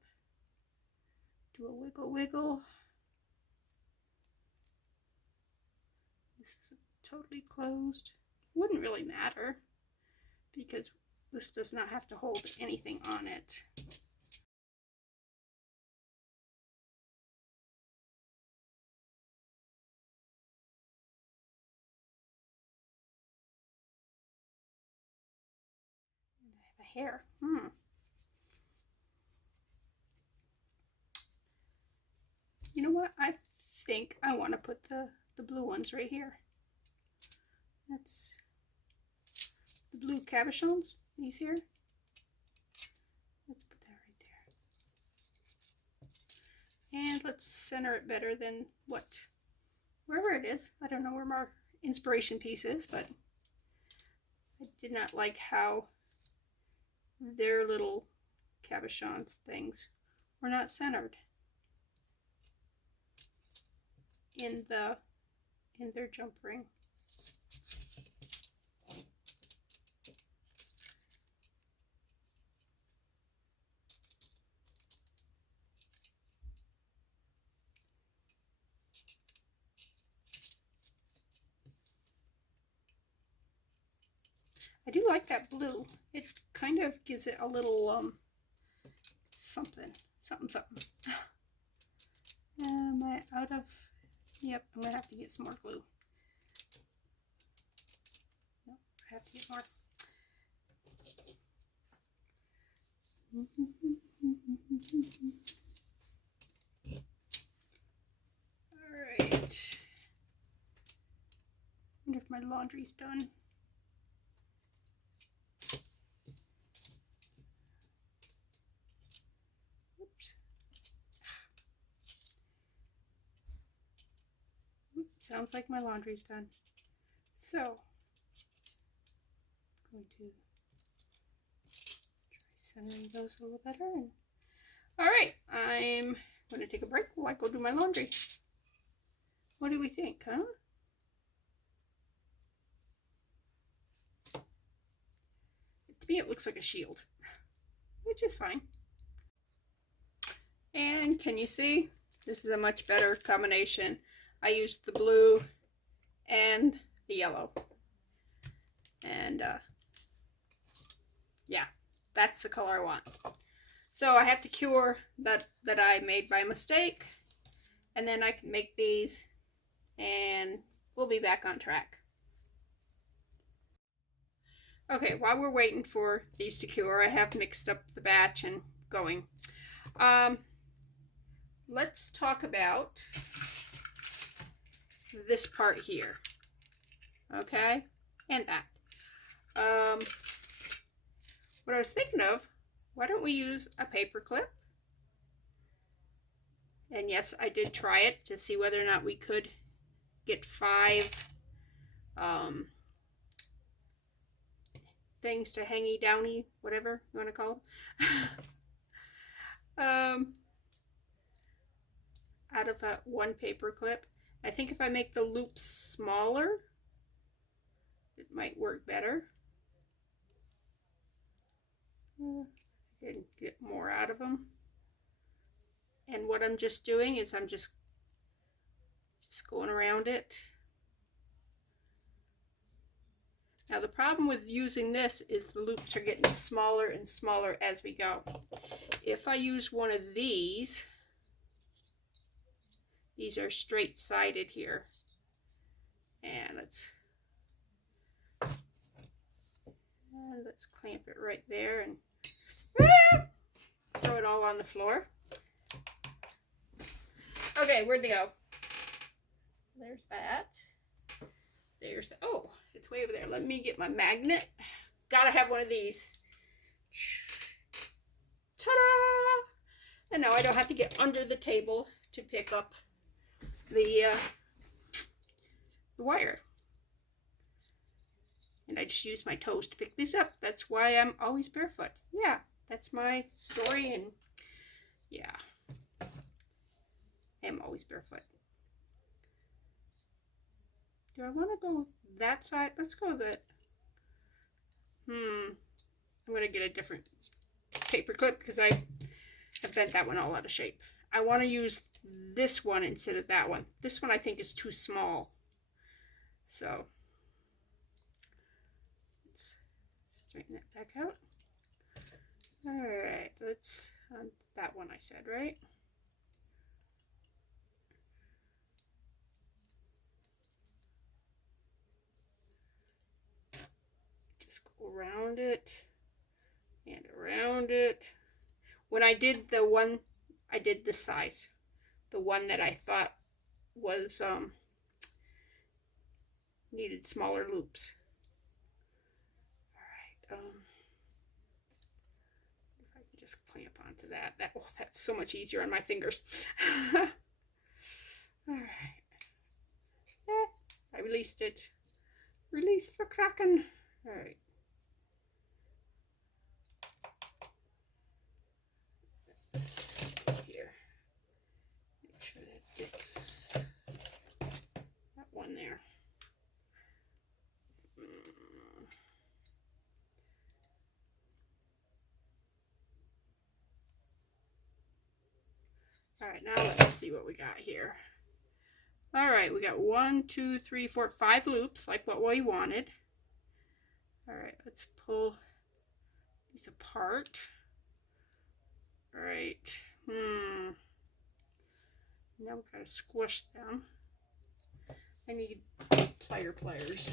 Do a wiggle wiggle. This is totally closed. Wouldn't really matter because this does not have to hold anything on it. And I have a hair. You know what? I think I want to put the blue ones right here. That's the blue cabochons, these here. Let's put that right there. And let's center it better than wherever it is. I don't know where my inspiration piece is, but I did not like how their little cabochons things were not centered in their jump ring. I do like that blue. It kind of gives it a little something. Am I out of? Yep, I'm gonna have to get some more glue. Nope, I have to get more. All right. I wonder if my laundry's done. Sounds like my laundry's done. So, I'm going to try centering those a little better. And, all right, I'm going to take a break while I go do my laundry. What do we think, huh? To me, it looks like a shield, which is fine. And can you see? This is a much better combination. I used the blue and the yellow. And yeah, that's the color I want. So I have to cure that I made by mistake. And then I can make these and we'll be back on track. Okay, while we're waiting for these to cure, I have mixed up the batch and going. Let's talk about this part here, okay, and that. What I was thinking of, why don't we use a paper clip? And yes, I did try it to see whether or not we could get 5 things to hangy downy, whatever you want to call them, out of one paper clip. I think if I make the loops smaller, it might work better. I can get more out of them. And what I'm just doing is I'm just going around it. Now the problem with using this is the loops are getting smaller and smaller as we go. If I use one of these are straight-sided here. And let's clamp it right there and throw it all on the floor. Okay, where'd they go? There's that. There's the, oh, it's way over there. Let me get my magnet. Gotta have one of these. Ta-da! And now I don't have to get under the table to pick up the wire. And I just use my toes to pick these up. That's why I'm always barefoot. Yeah, that's my story, and yeah, I'm always barefoot. Do I want to go that side? Let's go that. I'm going to get a different paper clip because I have bent that one all out of shape. I want to use this one instead of that one. This one I think is too small. So let's straighten it back out. All right, let's that one I said, right? Just go around it and around it. When I did the one, I did this size. The one that I thought was needed smaller loops. All right, if I can just clamp onto that. Oh, that's so much easier on my fingers. All right. I released it. Release the Kraken. All right. All right, now let's see what we got here. All right, we got 1, 2, 3, 4, 5 loops, like what we wanted. All right, let's pull these apart. All right. Now we gotta squish them. I need pliers.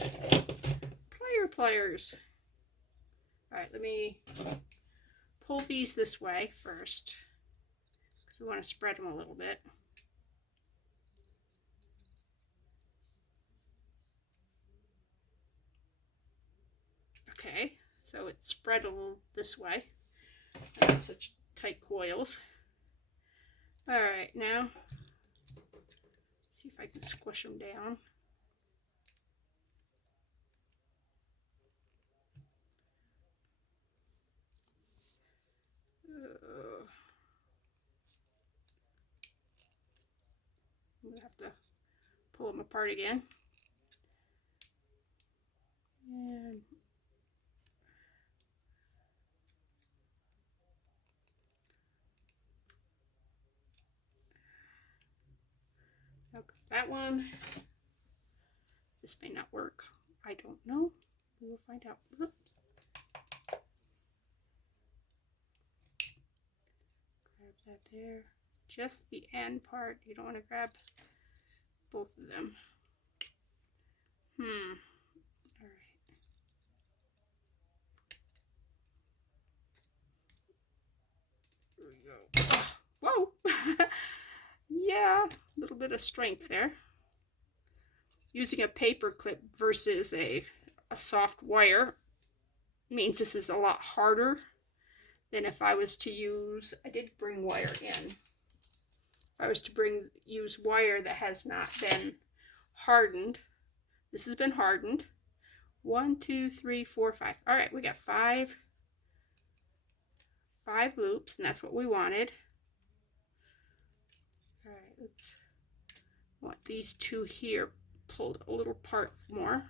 Pliers. All right, let me pull these this way first, because we want to spread them a little bit. Okay, so it's spread a little this way. I got such tight coils. All right, now see if I can squish them down. I'm gonna have to pull them apart again. And okay, that one. This may not work. I don't know. We will find out. Look. Grab that there. Just the end part. You don't want to grab both of them. All right. There we go. Oh, whoa! Yeah, a little bit of strength there. Using a paper clip versus a soft wire means this is a lot harder than if I was to use, I did bring wire in. If I was to use wire that has not been hardened. This has been hardened. 1, 2, 3, 4, 5. All right, we got five loops, and that's what we wanted. All right, let's want these two here pulled a little part more.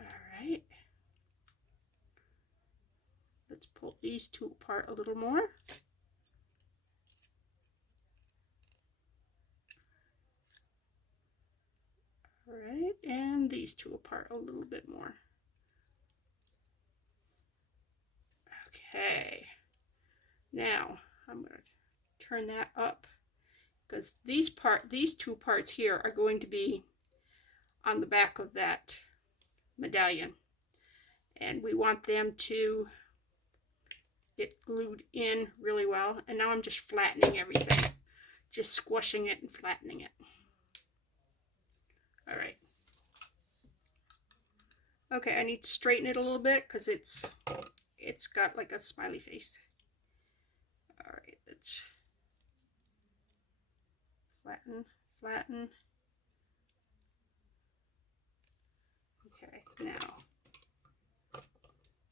All right. Let's pull these two apart a little more. All right, and these two apart a little bit more. Okay, now I'm going to turn that up because these two parts here are going to be on the back of that medallion, and we want them to get glued in really well. And now I'm just flattening everything, just squishing it and flattening it. All right. Okay, I need to straighten it a little bit because it's got like a smiley face. All right, let's flatten. Okay, now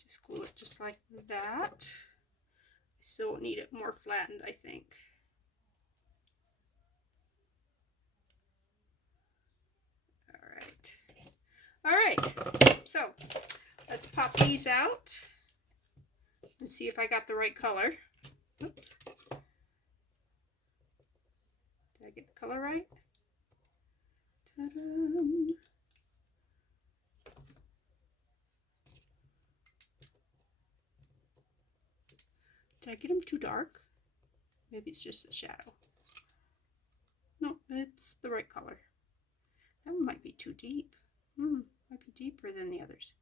just glue it just like that. I still need it more flattened, I think. All right, so let's pop these out and see if I got the right color. Oops. Did I get the color right? Ta-da! Did I get them too dark? Maybe it's just the shadow. No, it's the right color. That one might be too deep. Might be deeper than the others.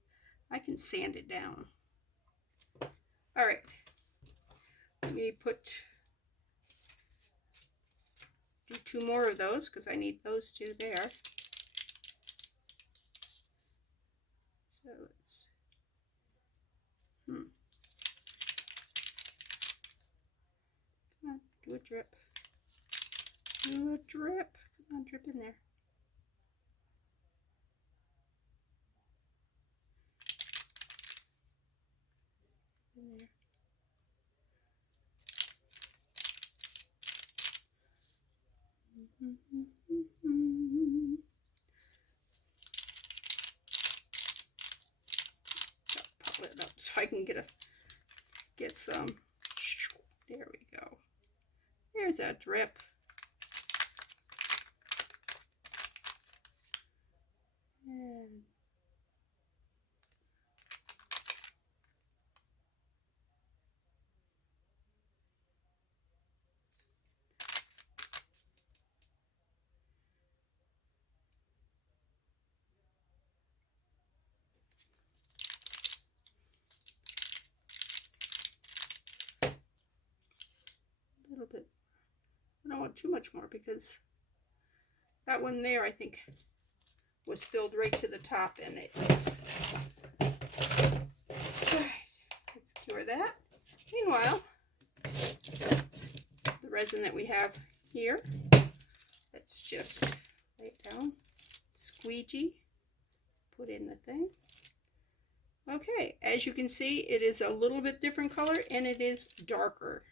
I can sand it down. All right. Let me do 2 more of those because I need those 2 there. So let's, come on, do a drip. Do a drip. Come on, drip in there. In there. Pop it up so I can get some. There we go. There's a drip. And a little bit. I don't want too much more because that one there, I think, was filled right to the top, and it was. All right, let's cure that. Meanwhile, the resin that we have here, let's just lay it down, squeegee, put in the thing. Okay, as you can see, it is a little bit different color and it is darker.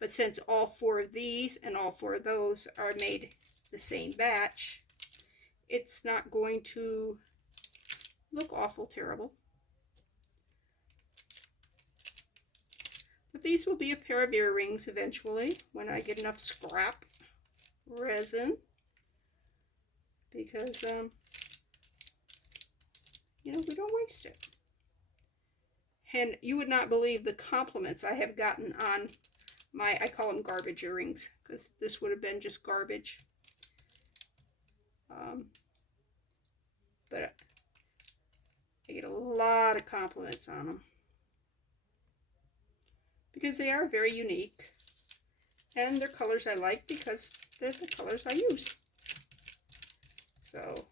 But since all 4 of these and all 4 of those are made the same batch, it's not going to look awful terrible. But these will be a pair of earrings eventually when I get enough scrap resin, because you know, we don't waste it. And you would not believe the compliments I have gotten on my, I call them garbage earrings, because this would have been just garbage. But I get a lot of compliments on them, because they are very unique, and they're colors I like because they're the colors I use. So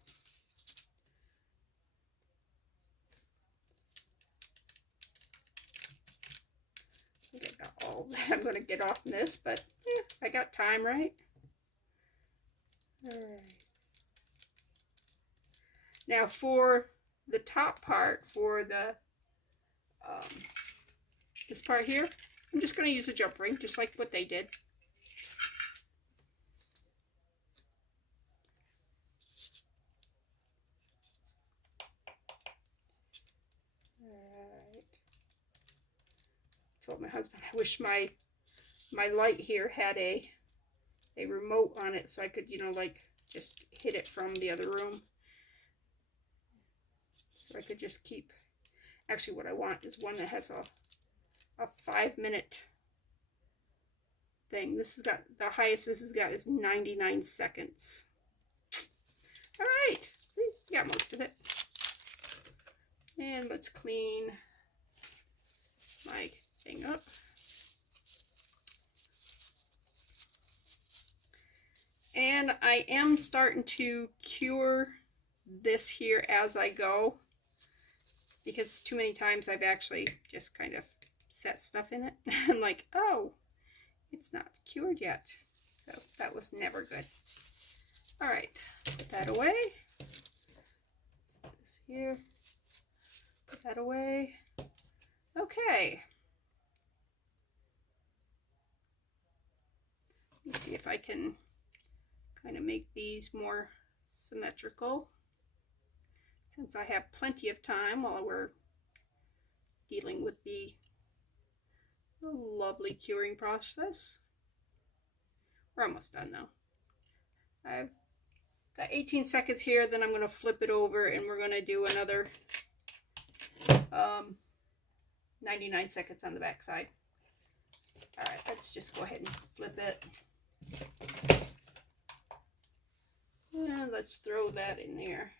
I think I got all that I'm going to get off this, but yeah, I got time, right? All right. Now for the top part, for the this part here, I'm just going to use a jump ring, just like what they did. Alright. Told my husband I wish my light here had a remote on it so I could, you know, like just hit it from the other room. So I could just keep, actually what I want is one that has a 5-minute thing. This has got, the highest this has got is 99 seconds. All right, we got most of it. And let's clean my thing up. And I am starting to cure this here as I go, because too many times I've actually just kind of set stuff in it and like, oh, it's not cured yet. So that was never good. All right, put that away. Set this here. Put that away. Okay. Let me see if I can kind of make these more symmetrical, since I have plenty of time while we're dealing with the lovely curing process. We're almost done though. I've got 18 seconds here, then I'm going to flip it over and we're going to do another 99 seconds on the back side. All right, let's just go ahead and flip it. And let's throw that in there.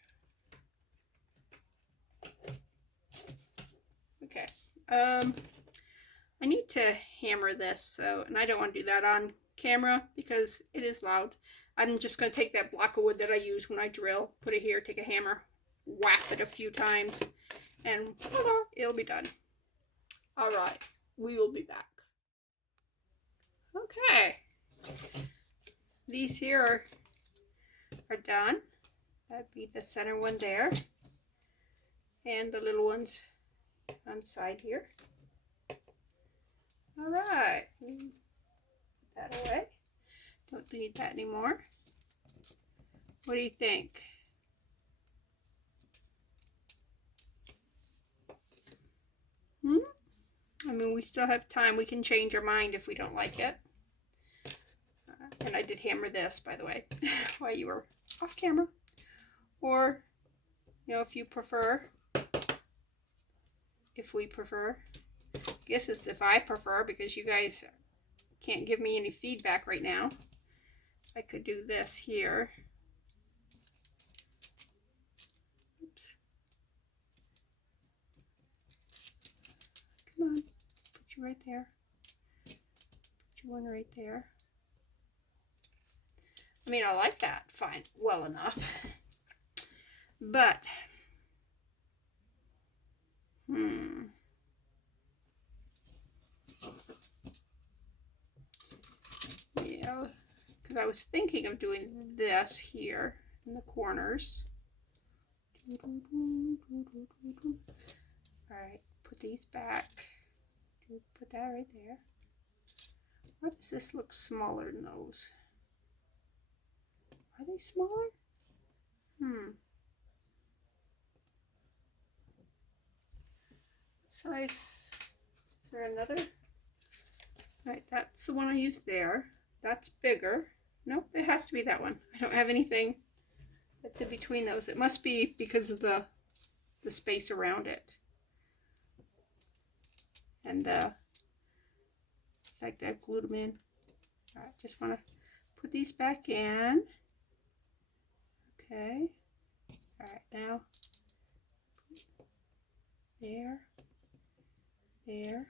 Okay. I need to hammer this, so, and I don't want to do that on camera because it is loud. I'm just going to take that block of wood that I use when I drill, put it here, take a hammer, whap it a few times, and voila, it'll be done. All right, we will be back. Okay. These here are done. That'd be the center one there, and the little ones on the side here. All right, put that away. Don't need that anymore. What do you think? I mean, we still have time. We can change our mind if we don't like it. and I did hammer this, by the way, while you were off camera. Or, you know, if you prefer, if we prefer, I guess it's if I prefer, because you guys can't give me any feedback right now. I could do this here. Oops. Come on, put you right there. Put you one right there. I mean, I like that fine, well enough. But, yeah, because I was thinking of doing this here in the corners. Alright, put these back. Put that right there. Why does this look smaller than those? Are they smaller? Size, is there another? Right, that's the one I used there. That's bigger. Nope, it has to be that one. I don't have anything that's in between those. It must be because of the space around it. And the fact that I've glued them in. All right, just want to put these back in. Okay. All right, now there, there,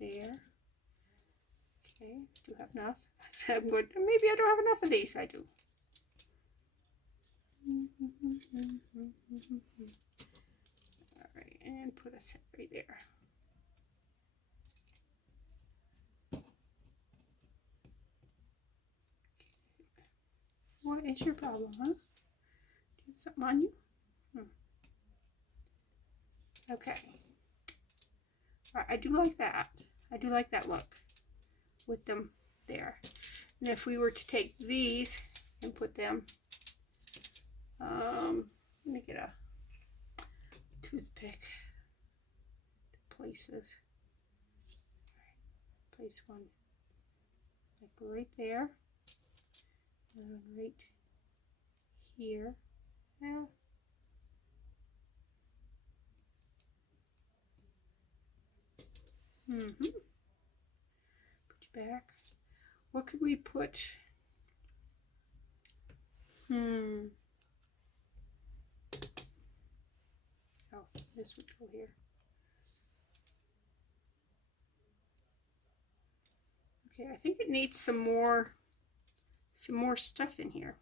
there. Okay, do have enough. So I'm going, maybe I don't have enough of these. I do. All right, and put a set right there. What is your problem, huh? Do you have something on you? Okay. All right, I do like that. I do like that look with them there. And if we were to take these and put them, let me get a toothpick to place this. Place one like right there, and right here. Yeah. Put you back. What could we put? Oh, this would go here. Okay, I think it needs some more stuff in here.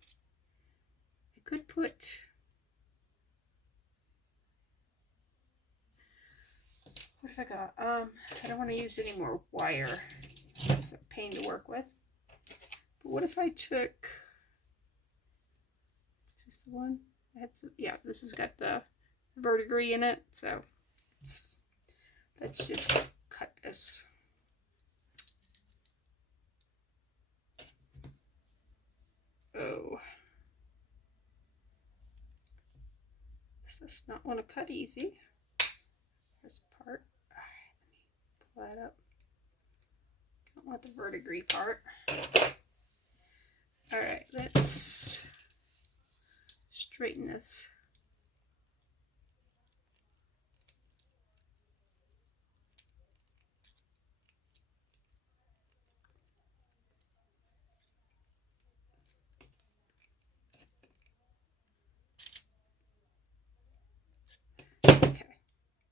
I could put, what if I got, I don't want to use any more wire. It's a pain to work with. But what if I took, is this the one? Yeah, this has got the verdigris in it, so let's just cut this. Oh, this does not want to cut easy. Here's a part. All right, let me pull that up. Don't want the verdigris part. All right, let's straighten this.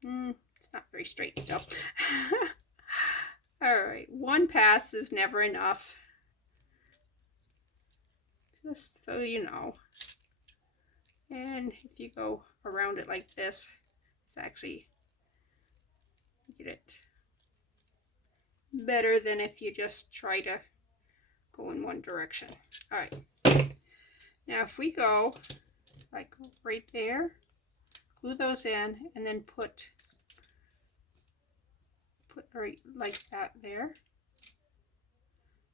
It's not very straight still. All right, one pass is never enough. Just so you know. And if you go around it like this, it's actually, get it better than if you just try to go in one direction. All right. Now if we go like right there, glue those in, and then put right like that there.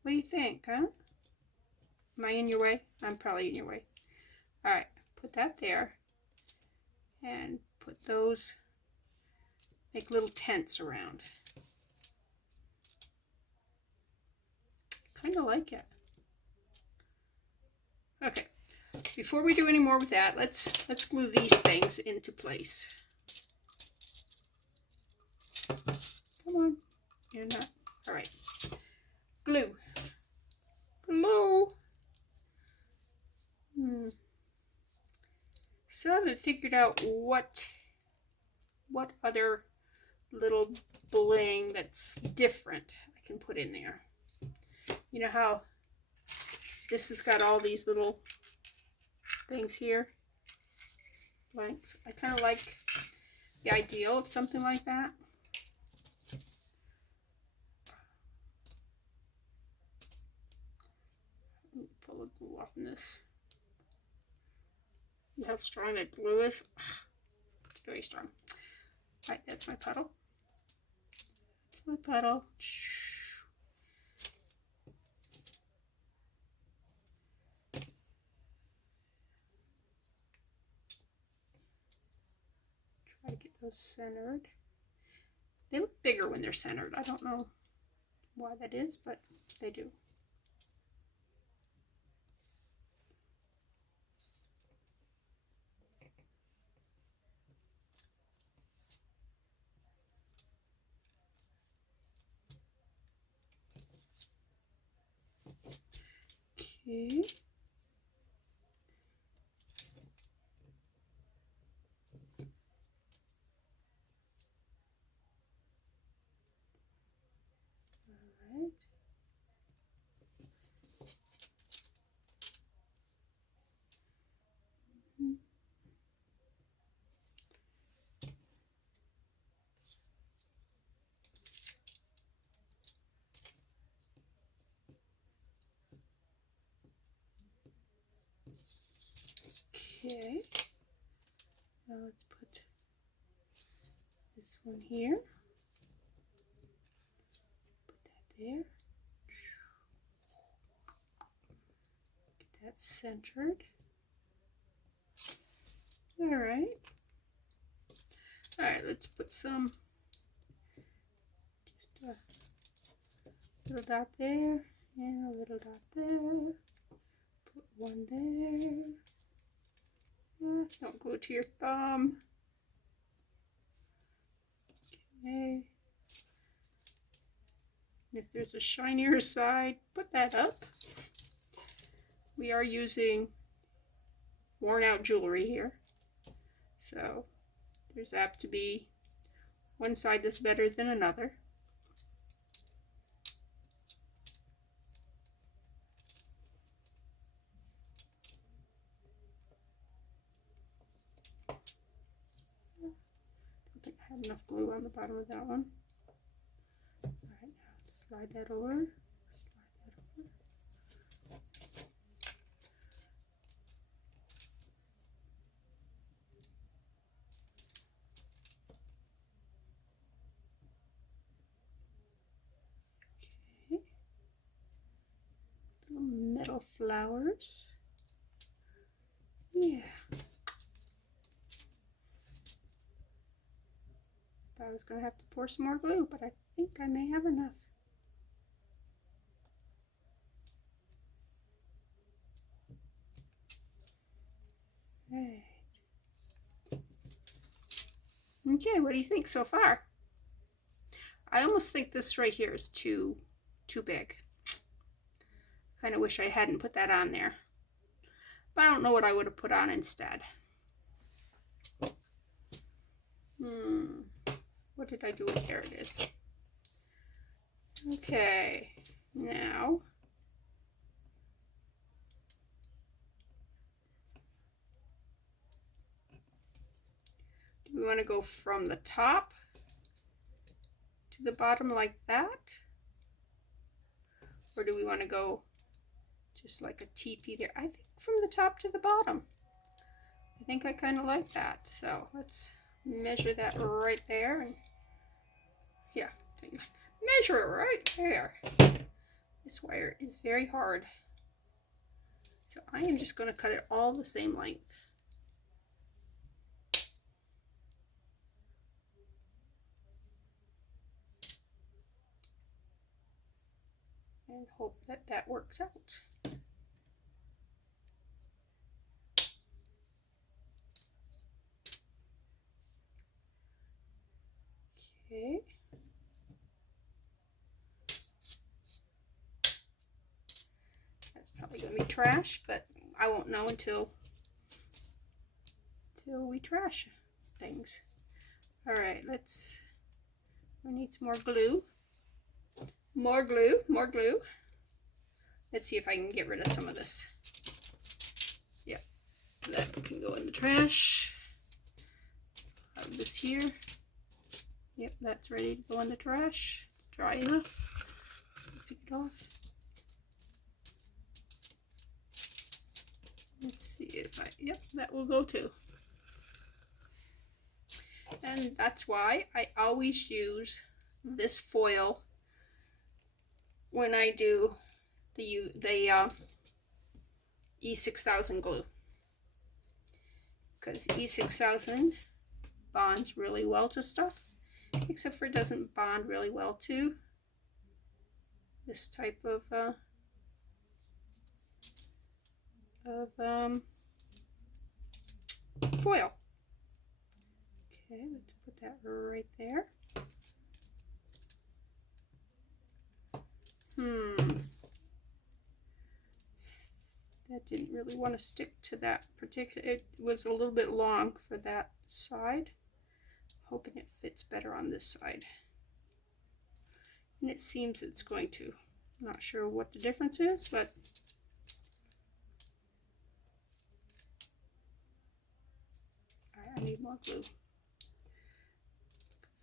What do you think, huh? Am I in your way? I'm probably in your way. All right, put that there, and put those, make little tents around. Kind of like it. Okay, before we do any more with that, let's glue these things into place. Come on, you're not. All right, glue. Glue. Still haven't figured out what other little bling that's different I can put in there. You know how this has got all these little things here, blanks. I kind of like the ideal of something like that. Pull the glue off in this. See how strong that glue is? It's very strong. All right, that's my puddle. That's my puddle. Try to get those centered. They look bigger when they're centered. I don't know why that is, but they do. Okay. All right. Okay, now let's put this one here, put that there, get that centered. All right, let's put some, just a little dot there and a little dot there, put one there. Don't glue it to your thumb. Okay. And if there's a shinier side, put that up. We are using worn out jewelry here. So there's apt to be one side that's better than another. Enough glue on the bottom of that one. All right, now slide that over. Okay. Little metal flowers. Yeah. I was going to have to pour some more glue, but I think I may have enough. Right. Okay, what do you think so far? I almost think this right here is too big. Kind of wish I hadn't put that on there. But I don't know what I would have put on instead. What did I do with, there it is. Okay, now do we want to go from the top to the bottom like that? Or do we want to go just like a teepee there? I think from the top to the bottom. I think I kind of like that. So let's measure that right there. And yeah, measure it right there. This wire is very hard. So I am just going to cut it all the same length. And and hope that that works out. Okay. That's probably going to be trash, but I won't know until we trash things. All right, we need some more glue. More glue, more glue. Let's see if I can get rid of some of this. Yep, that can go in the trash. Have this here. Yep, that's ready to go in the trash. It's dry enough. Pick it off. Let's see if yep, that will go too. And that's why I always use this foil when I do the E6000 glue, because E6000 bonds really well to stuff, except for it doesn't bond really well to this type of foil. Okay, let's put that right there. That didn't really want to stick to that particular, it was a little bit long for that side. Hoping it fits better on this side. And it seems it's going to. I'm not sure what the difference is, but I need more glue. So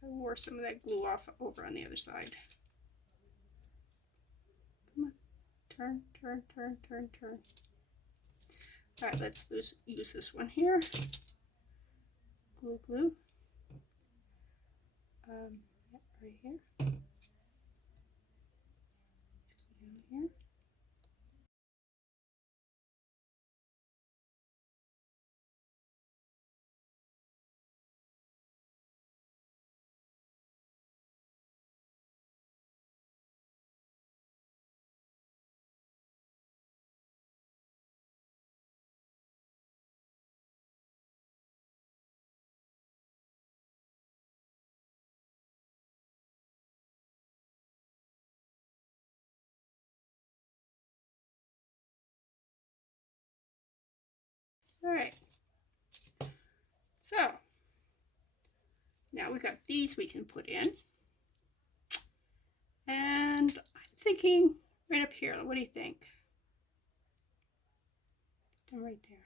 I wore some of that glue off over on the other side. Come on, turn, turn, turn, turn, turn. All right, let's use this one here. Glue, glue. Right here. Down here. All right. So now we've got these we can put in. And I'm thinking right up here, what do you think? Put them right there.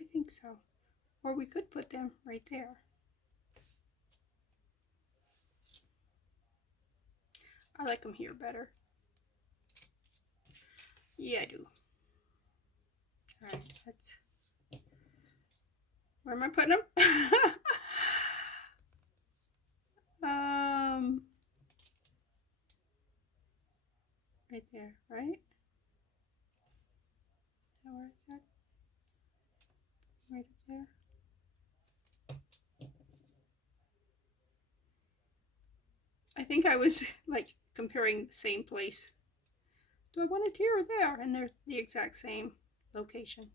I think so. Or we could put them right there. I like them here better. Yeah, I do. All right, where am I putting them? Right there, right? So where is that? Right up there. I think I was like comparing the same place. Do I want it here or there? And they're the exact same location.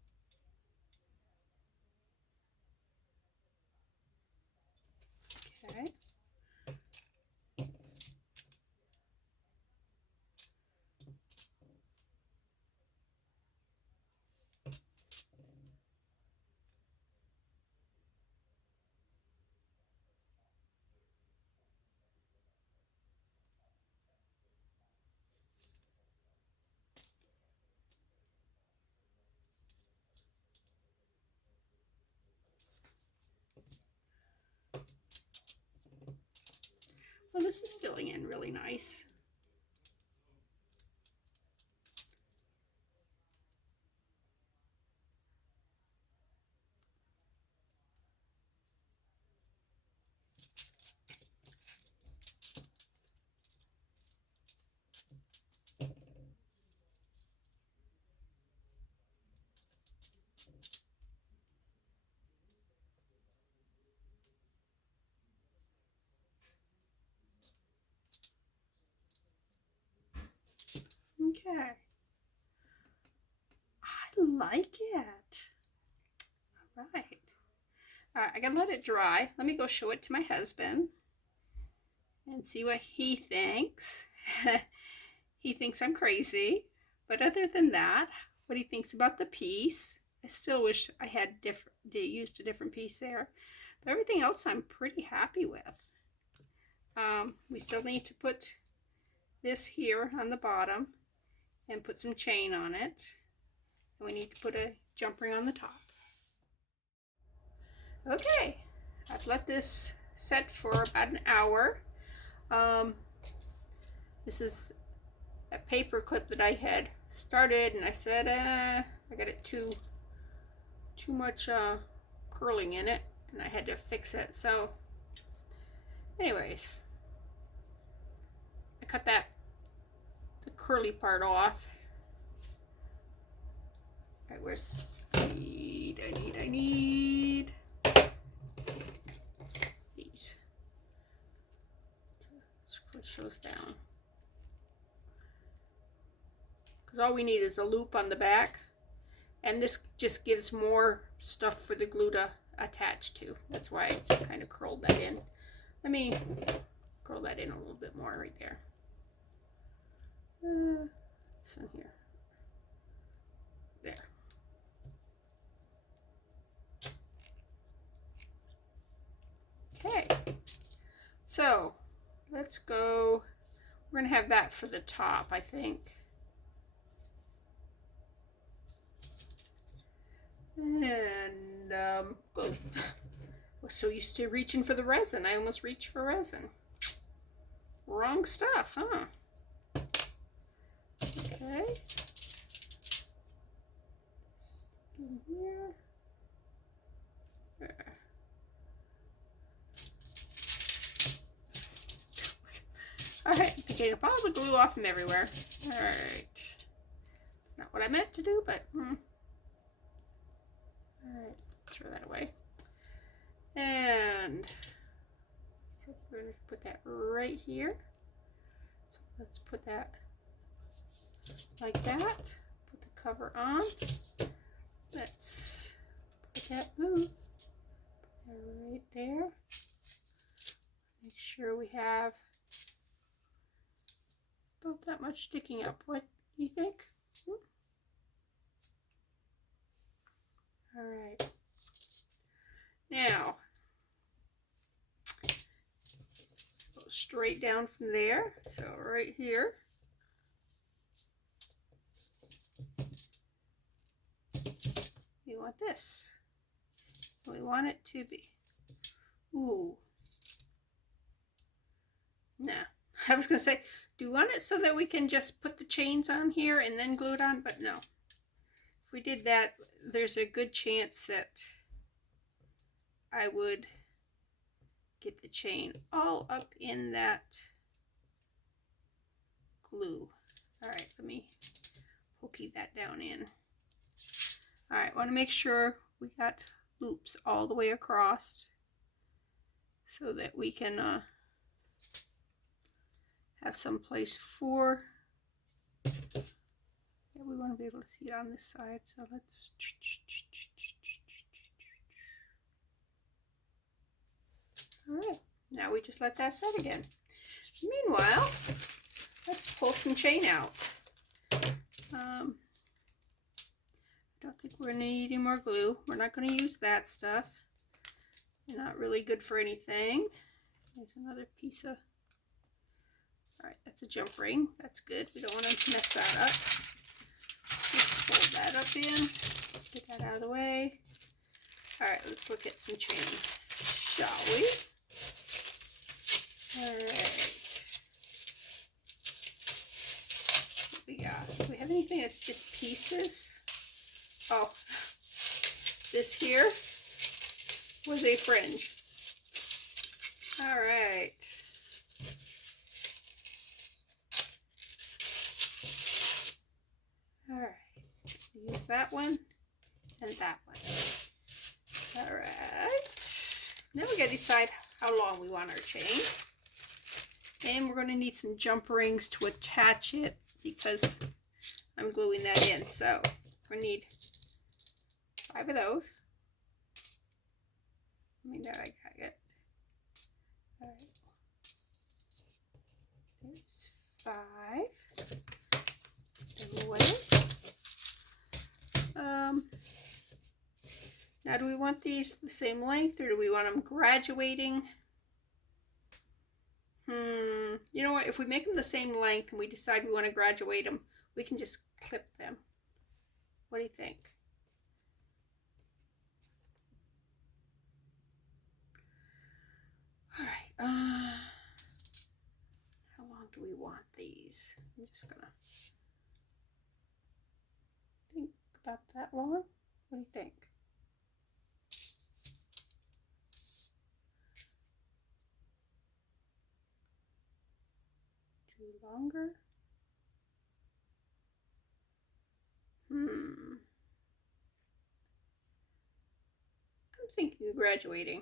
Okay. Well, this is filling in really nice. Okay. I like it. All right. All right, I gotta let it dry. Let me go show it to my husband and see what he thinks. He thinks I'm crazy, but other than that, what he thinks about the piece. I still wish I had used a different piece there, but everything else I'm pretty happy with. We still need to put this here on the bottom and put some chain on it, and we need to put a jump ring on the top. Okay, I've let this set for about an hour. This is a paper clip that I had started, and I said I got it too much curling in it, and I had to fix it. So anyways, I cut the curly part off. All right, where's I need these. Push those down, because all we need is a loop on the back, and this just gives more stuff for the glue to attach to. That's why I kind of curled that in. Let me curl that in a little bit more right there. This one here. There. Okay. So let's go. We're going to have that for the top, I think. And glue. I was so used to reaching for the resin, I almost reached for resin. Wrong stuff, huh? Okay. Stick in here. There. Alright, picking up all the glue off from everywhere. Alright. It's not what I meant to do, but alright, throw that away. And so we're going to put that right here. So let's put that like that. Put the cover on. Let's put that right there. Make sure we have about that much sticking up. What do you think? All right. Now, go straight down from there. So right here. We want this. We want it to be. Ooh. Nah. I was going to say, do you want it so that we can just put the chains on here and then glue it on? But no. If we did that, there's a good chance that I would get the chain all up in that glue. All right, let me pokey that down in. All right, want to make sure we got loops all the way across so that we can have some place for. Yeah, we want to be able to see it on this side, so let's. All right, now we just let that set again. Meanwhile, let's pull some chain out. I don't think we're going to need any more glue. We're not going to use that stuff. They're not really good for anything. There's another piece of. All right, that's a jump ring. That's good. We don't want to mess that up. Just fold that up in. Get that out of the way. All right, let's look at some chain, shall we? All right. What we got? Do we have anything that's just pieces? Oh, this here was a fringe. All right. All right. Use that one and that one. All right. Then we got to decide how long we want our chain. And we're going to need some jump rings to attach it because I'm gluing that in. So we need 5 of those. I mean, that I got it. All right. There's 5. Them away. Now, do we want these the same length, or do we want them graduating? You know what? If we make them the same length and we decide we want to graduate them, we can just clip them. What do you think? All right. How long do we want these? I'm just gonna think about that long. What do you think? Too longer? I'm thinking of graduating.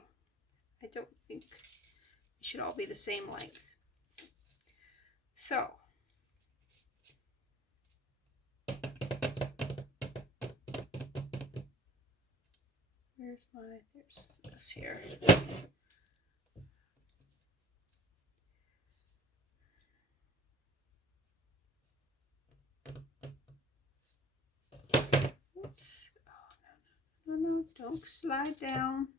I don't think it should all be the same length. So, there's this here. Oops. Oh, no, don't slide down.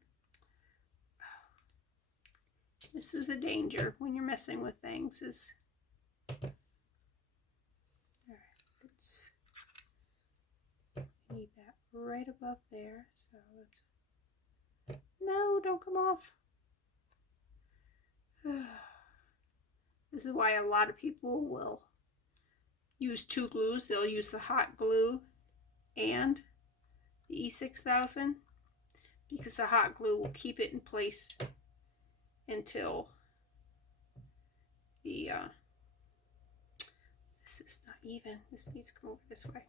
This is a danger when you're messing with things. All right, let's need that right above there. So let's, no, don't come off. This is why a lot of people will use 2 glues. They'll use the hot glue and the E6000 because the hot glue will keep it in place until the this is not even. This needs to come over this way.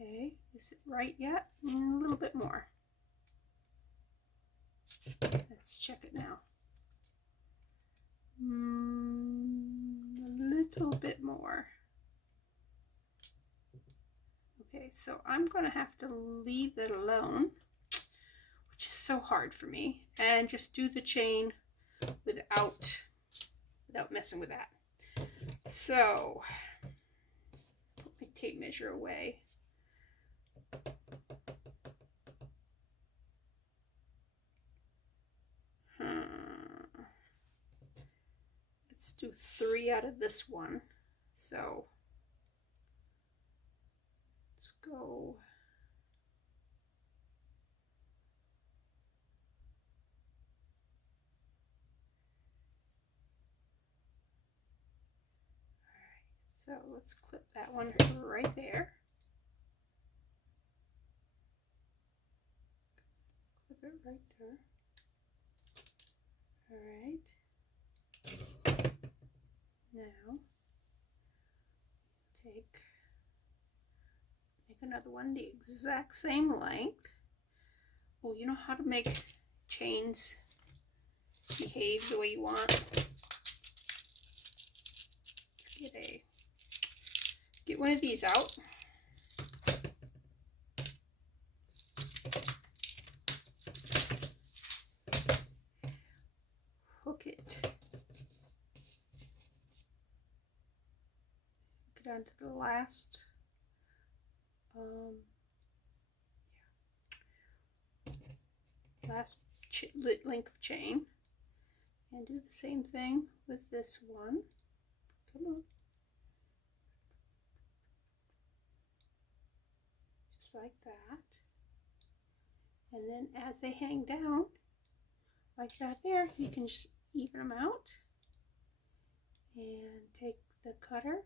Okay, is it right yet? A little bit more. Let's check it now. A little bit more. Okay, so I'm going to have to leave it alone, which is so hard for me, and just do the chain without messing with that. So, put my tape measure away. Let's do 3 out of this one. So let's go. All right, so let's clip that one right there. Clip it right there. All right. Now, make another one the exact same length. Oh, you know how to make chains behave the way you want? Get one of these out. Hook it. Get onto the last last length of chain, and do the same thing with this one. Come on. Just like that. And then as they hang down, like that there, you can just even them out and take the cutter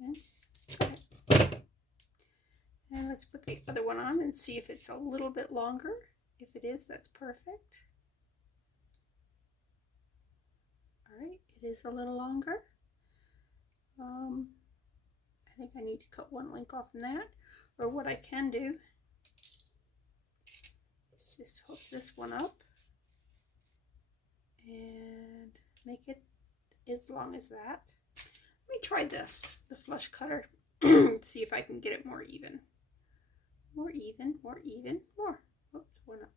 and cut it. And let's put the other one on and see if it's a little bit longer. If it is, that's perfect. All right, it is a little longer. I think I need to cut one link off from that. Or what I can do is just hook this one up and make it as long as that. Let me try this, the flush cutter, see if I can get it more even. More even, more even, more. Oops, one up.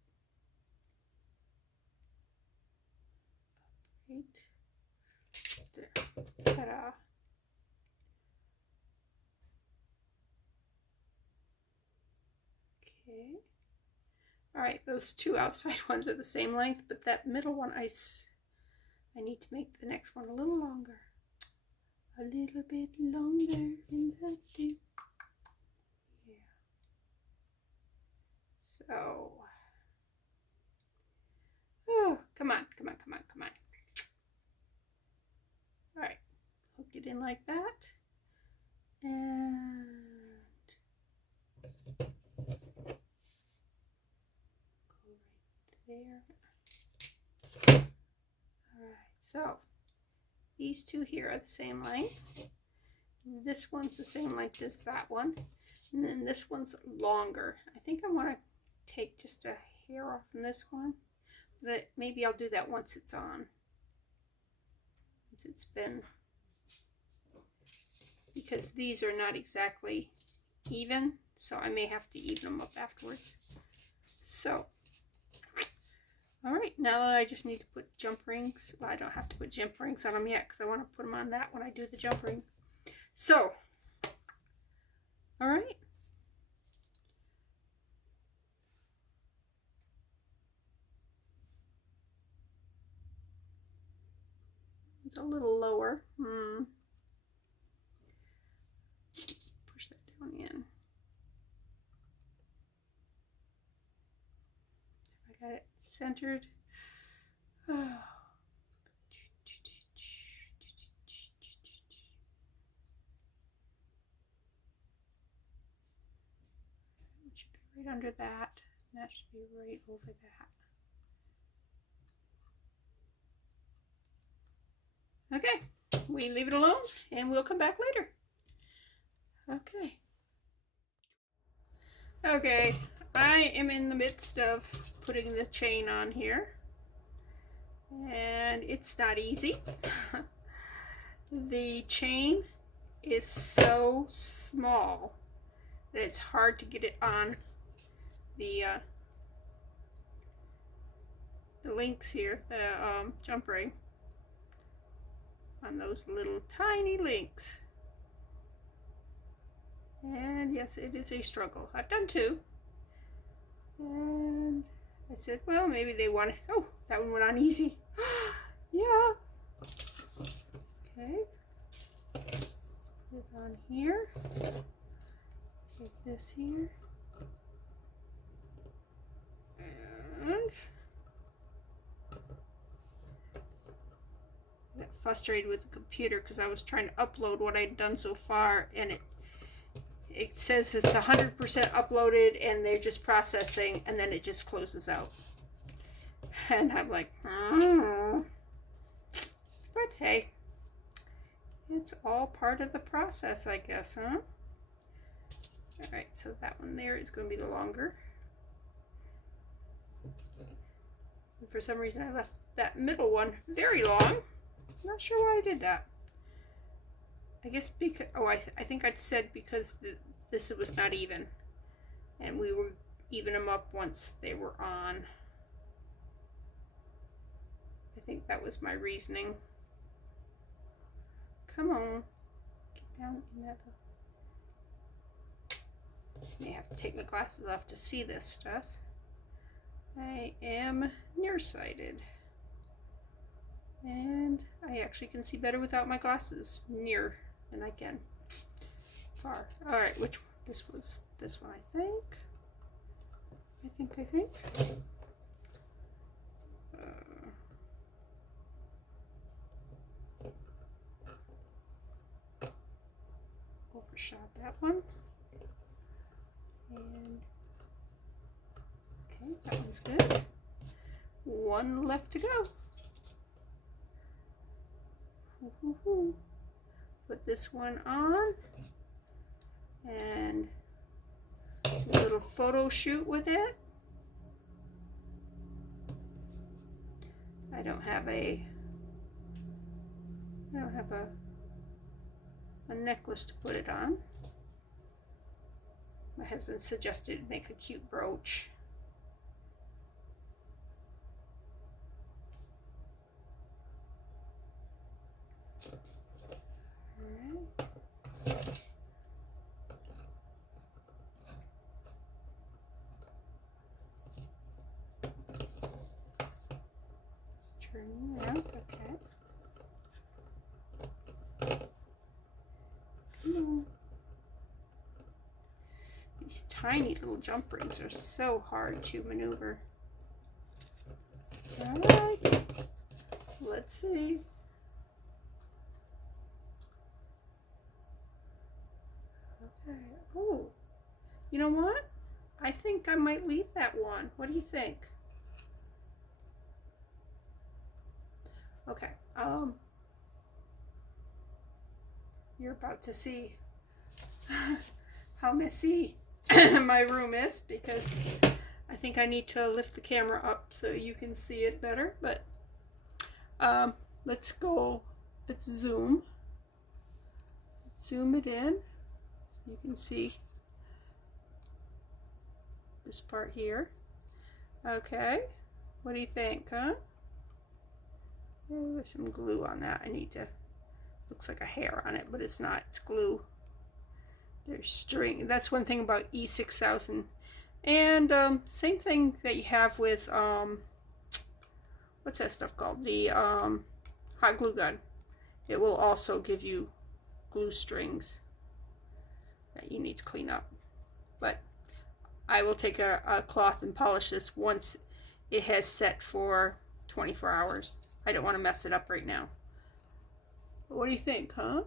Right there. Ta-da. Okay. All right, those two outside ones are the same length, but that middle one, I need to make the next one a little longer. A little bit longer in the deep. Yeah. So, oh, come on, come on, come on, come on. All right, hook it in like that. And go right there. All right, so these two here are the same length. This one's the same length as that one. And then this one's longer. I think I want to take just a hair off from this one. But maybe I'll do that once it's on. Once it's been... Because these are not exactly even. So I may have to even them up afterwards. So... Alright, now I just need to put jump rings. Well, I don't have to put jump rings on them yet because I want to put them on that when I do the jump ring. So, alright. It's a little lower. Push that down in. I got it centered. Oh. It should be right under that. And that should be right over that. Okay, we leave it alone and we'll come back later. Okay. Okay, I am in the midst of putting the chain on here. And it's not easy. The chain is so small that it's hard to get it on the links here, the jump ring, on those little tiny links. And yes, it is a struggle. I've done two. And I said, well, maybe they want to... Oh, that one went on easy. Yeah. Okay. Let's put it on here. Take this here. And I got frustrated with the computer because I was trying to upload what I'd done so far, and it says it's 100% uploaded and they're just processing, and then it just closes out. And I'm like, but hey, it's all part of the process, I guess, huh? All right, so that one there is going to be the longer. And for some reason, I left that middle one very long. Not sure why I did that. I guess because, oh, I think I said because this was not even, and we were even them up once they were on. I think that was my reasoning. Come on, get down in that. May have to take my glasses off to see this stuff. I am nearsighted, and I actually can see better without my glasses near than I can far. All right, which this was this one, I think. Overshot that one. And okay, that one's good. One left to go. Put this one on and a little photo shoot with it. I don't have a I don't have a necklace to put it on. My husband suggested make a cute brooch. Turn around, okay. These tiny little jump rings are so hard to maneuver. Alright, let's see. Okay, oh, you know what? I think I might leave that one. What do you think? Okay, you're about to see how messy my room is, because I think I need to lift the camera up so you can see it better, but let's zoom it in so you can see this part here. Okay, what do you think, huh? Oh, there's some glue on that. I need to, looks like a hair on it, but it's not, it's glue. There's string. That's one thing about E6000. And same thing that you have with, what's that stuff called? The hot glue gun. It will also give you glue strings that you need to clean up. But I will take a cloth and polish this once it has set for 24 hours. I don't want to mess it up right now. What do you think, huh?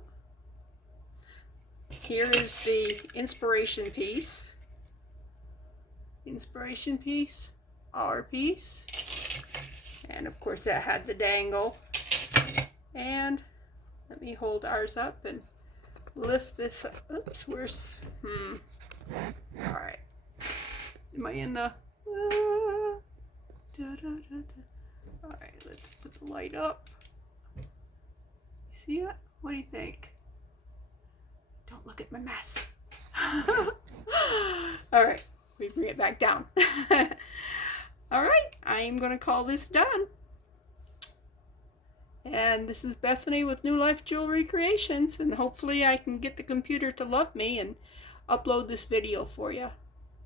Here is the inspiration piece. Inspiration piece, our piece. And of course that had the dangle. And let me hold ours up and lift this up. Oops, where's, all right. Am I in the, all right, let's put the light up. You see it? What do you think? Don't look at my mess. All right, we bring it back down. All right, I'm going to call this done. And this is Bethany with New Life Jewelry Creations, and hopefully I can get the computer to love me and upload this video for you.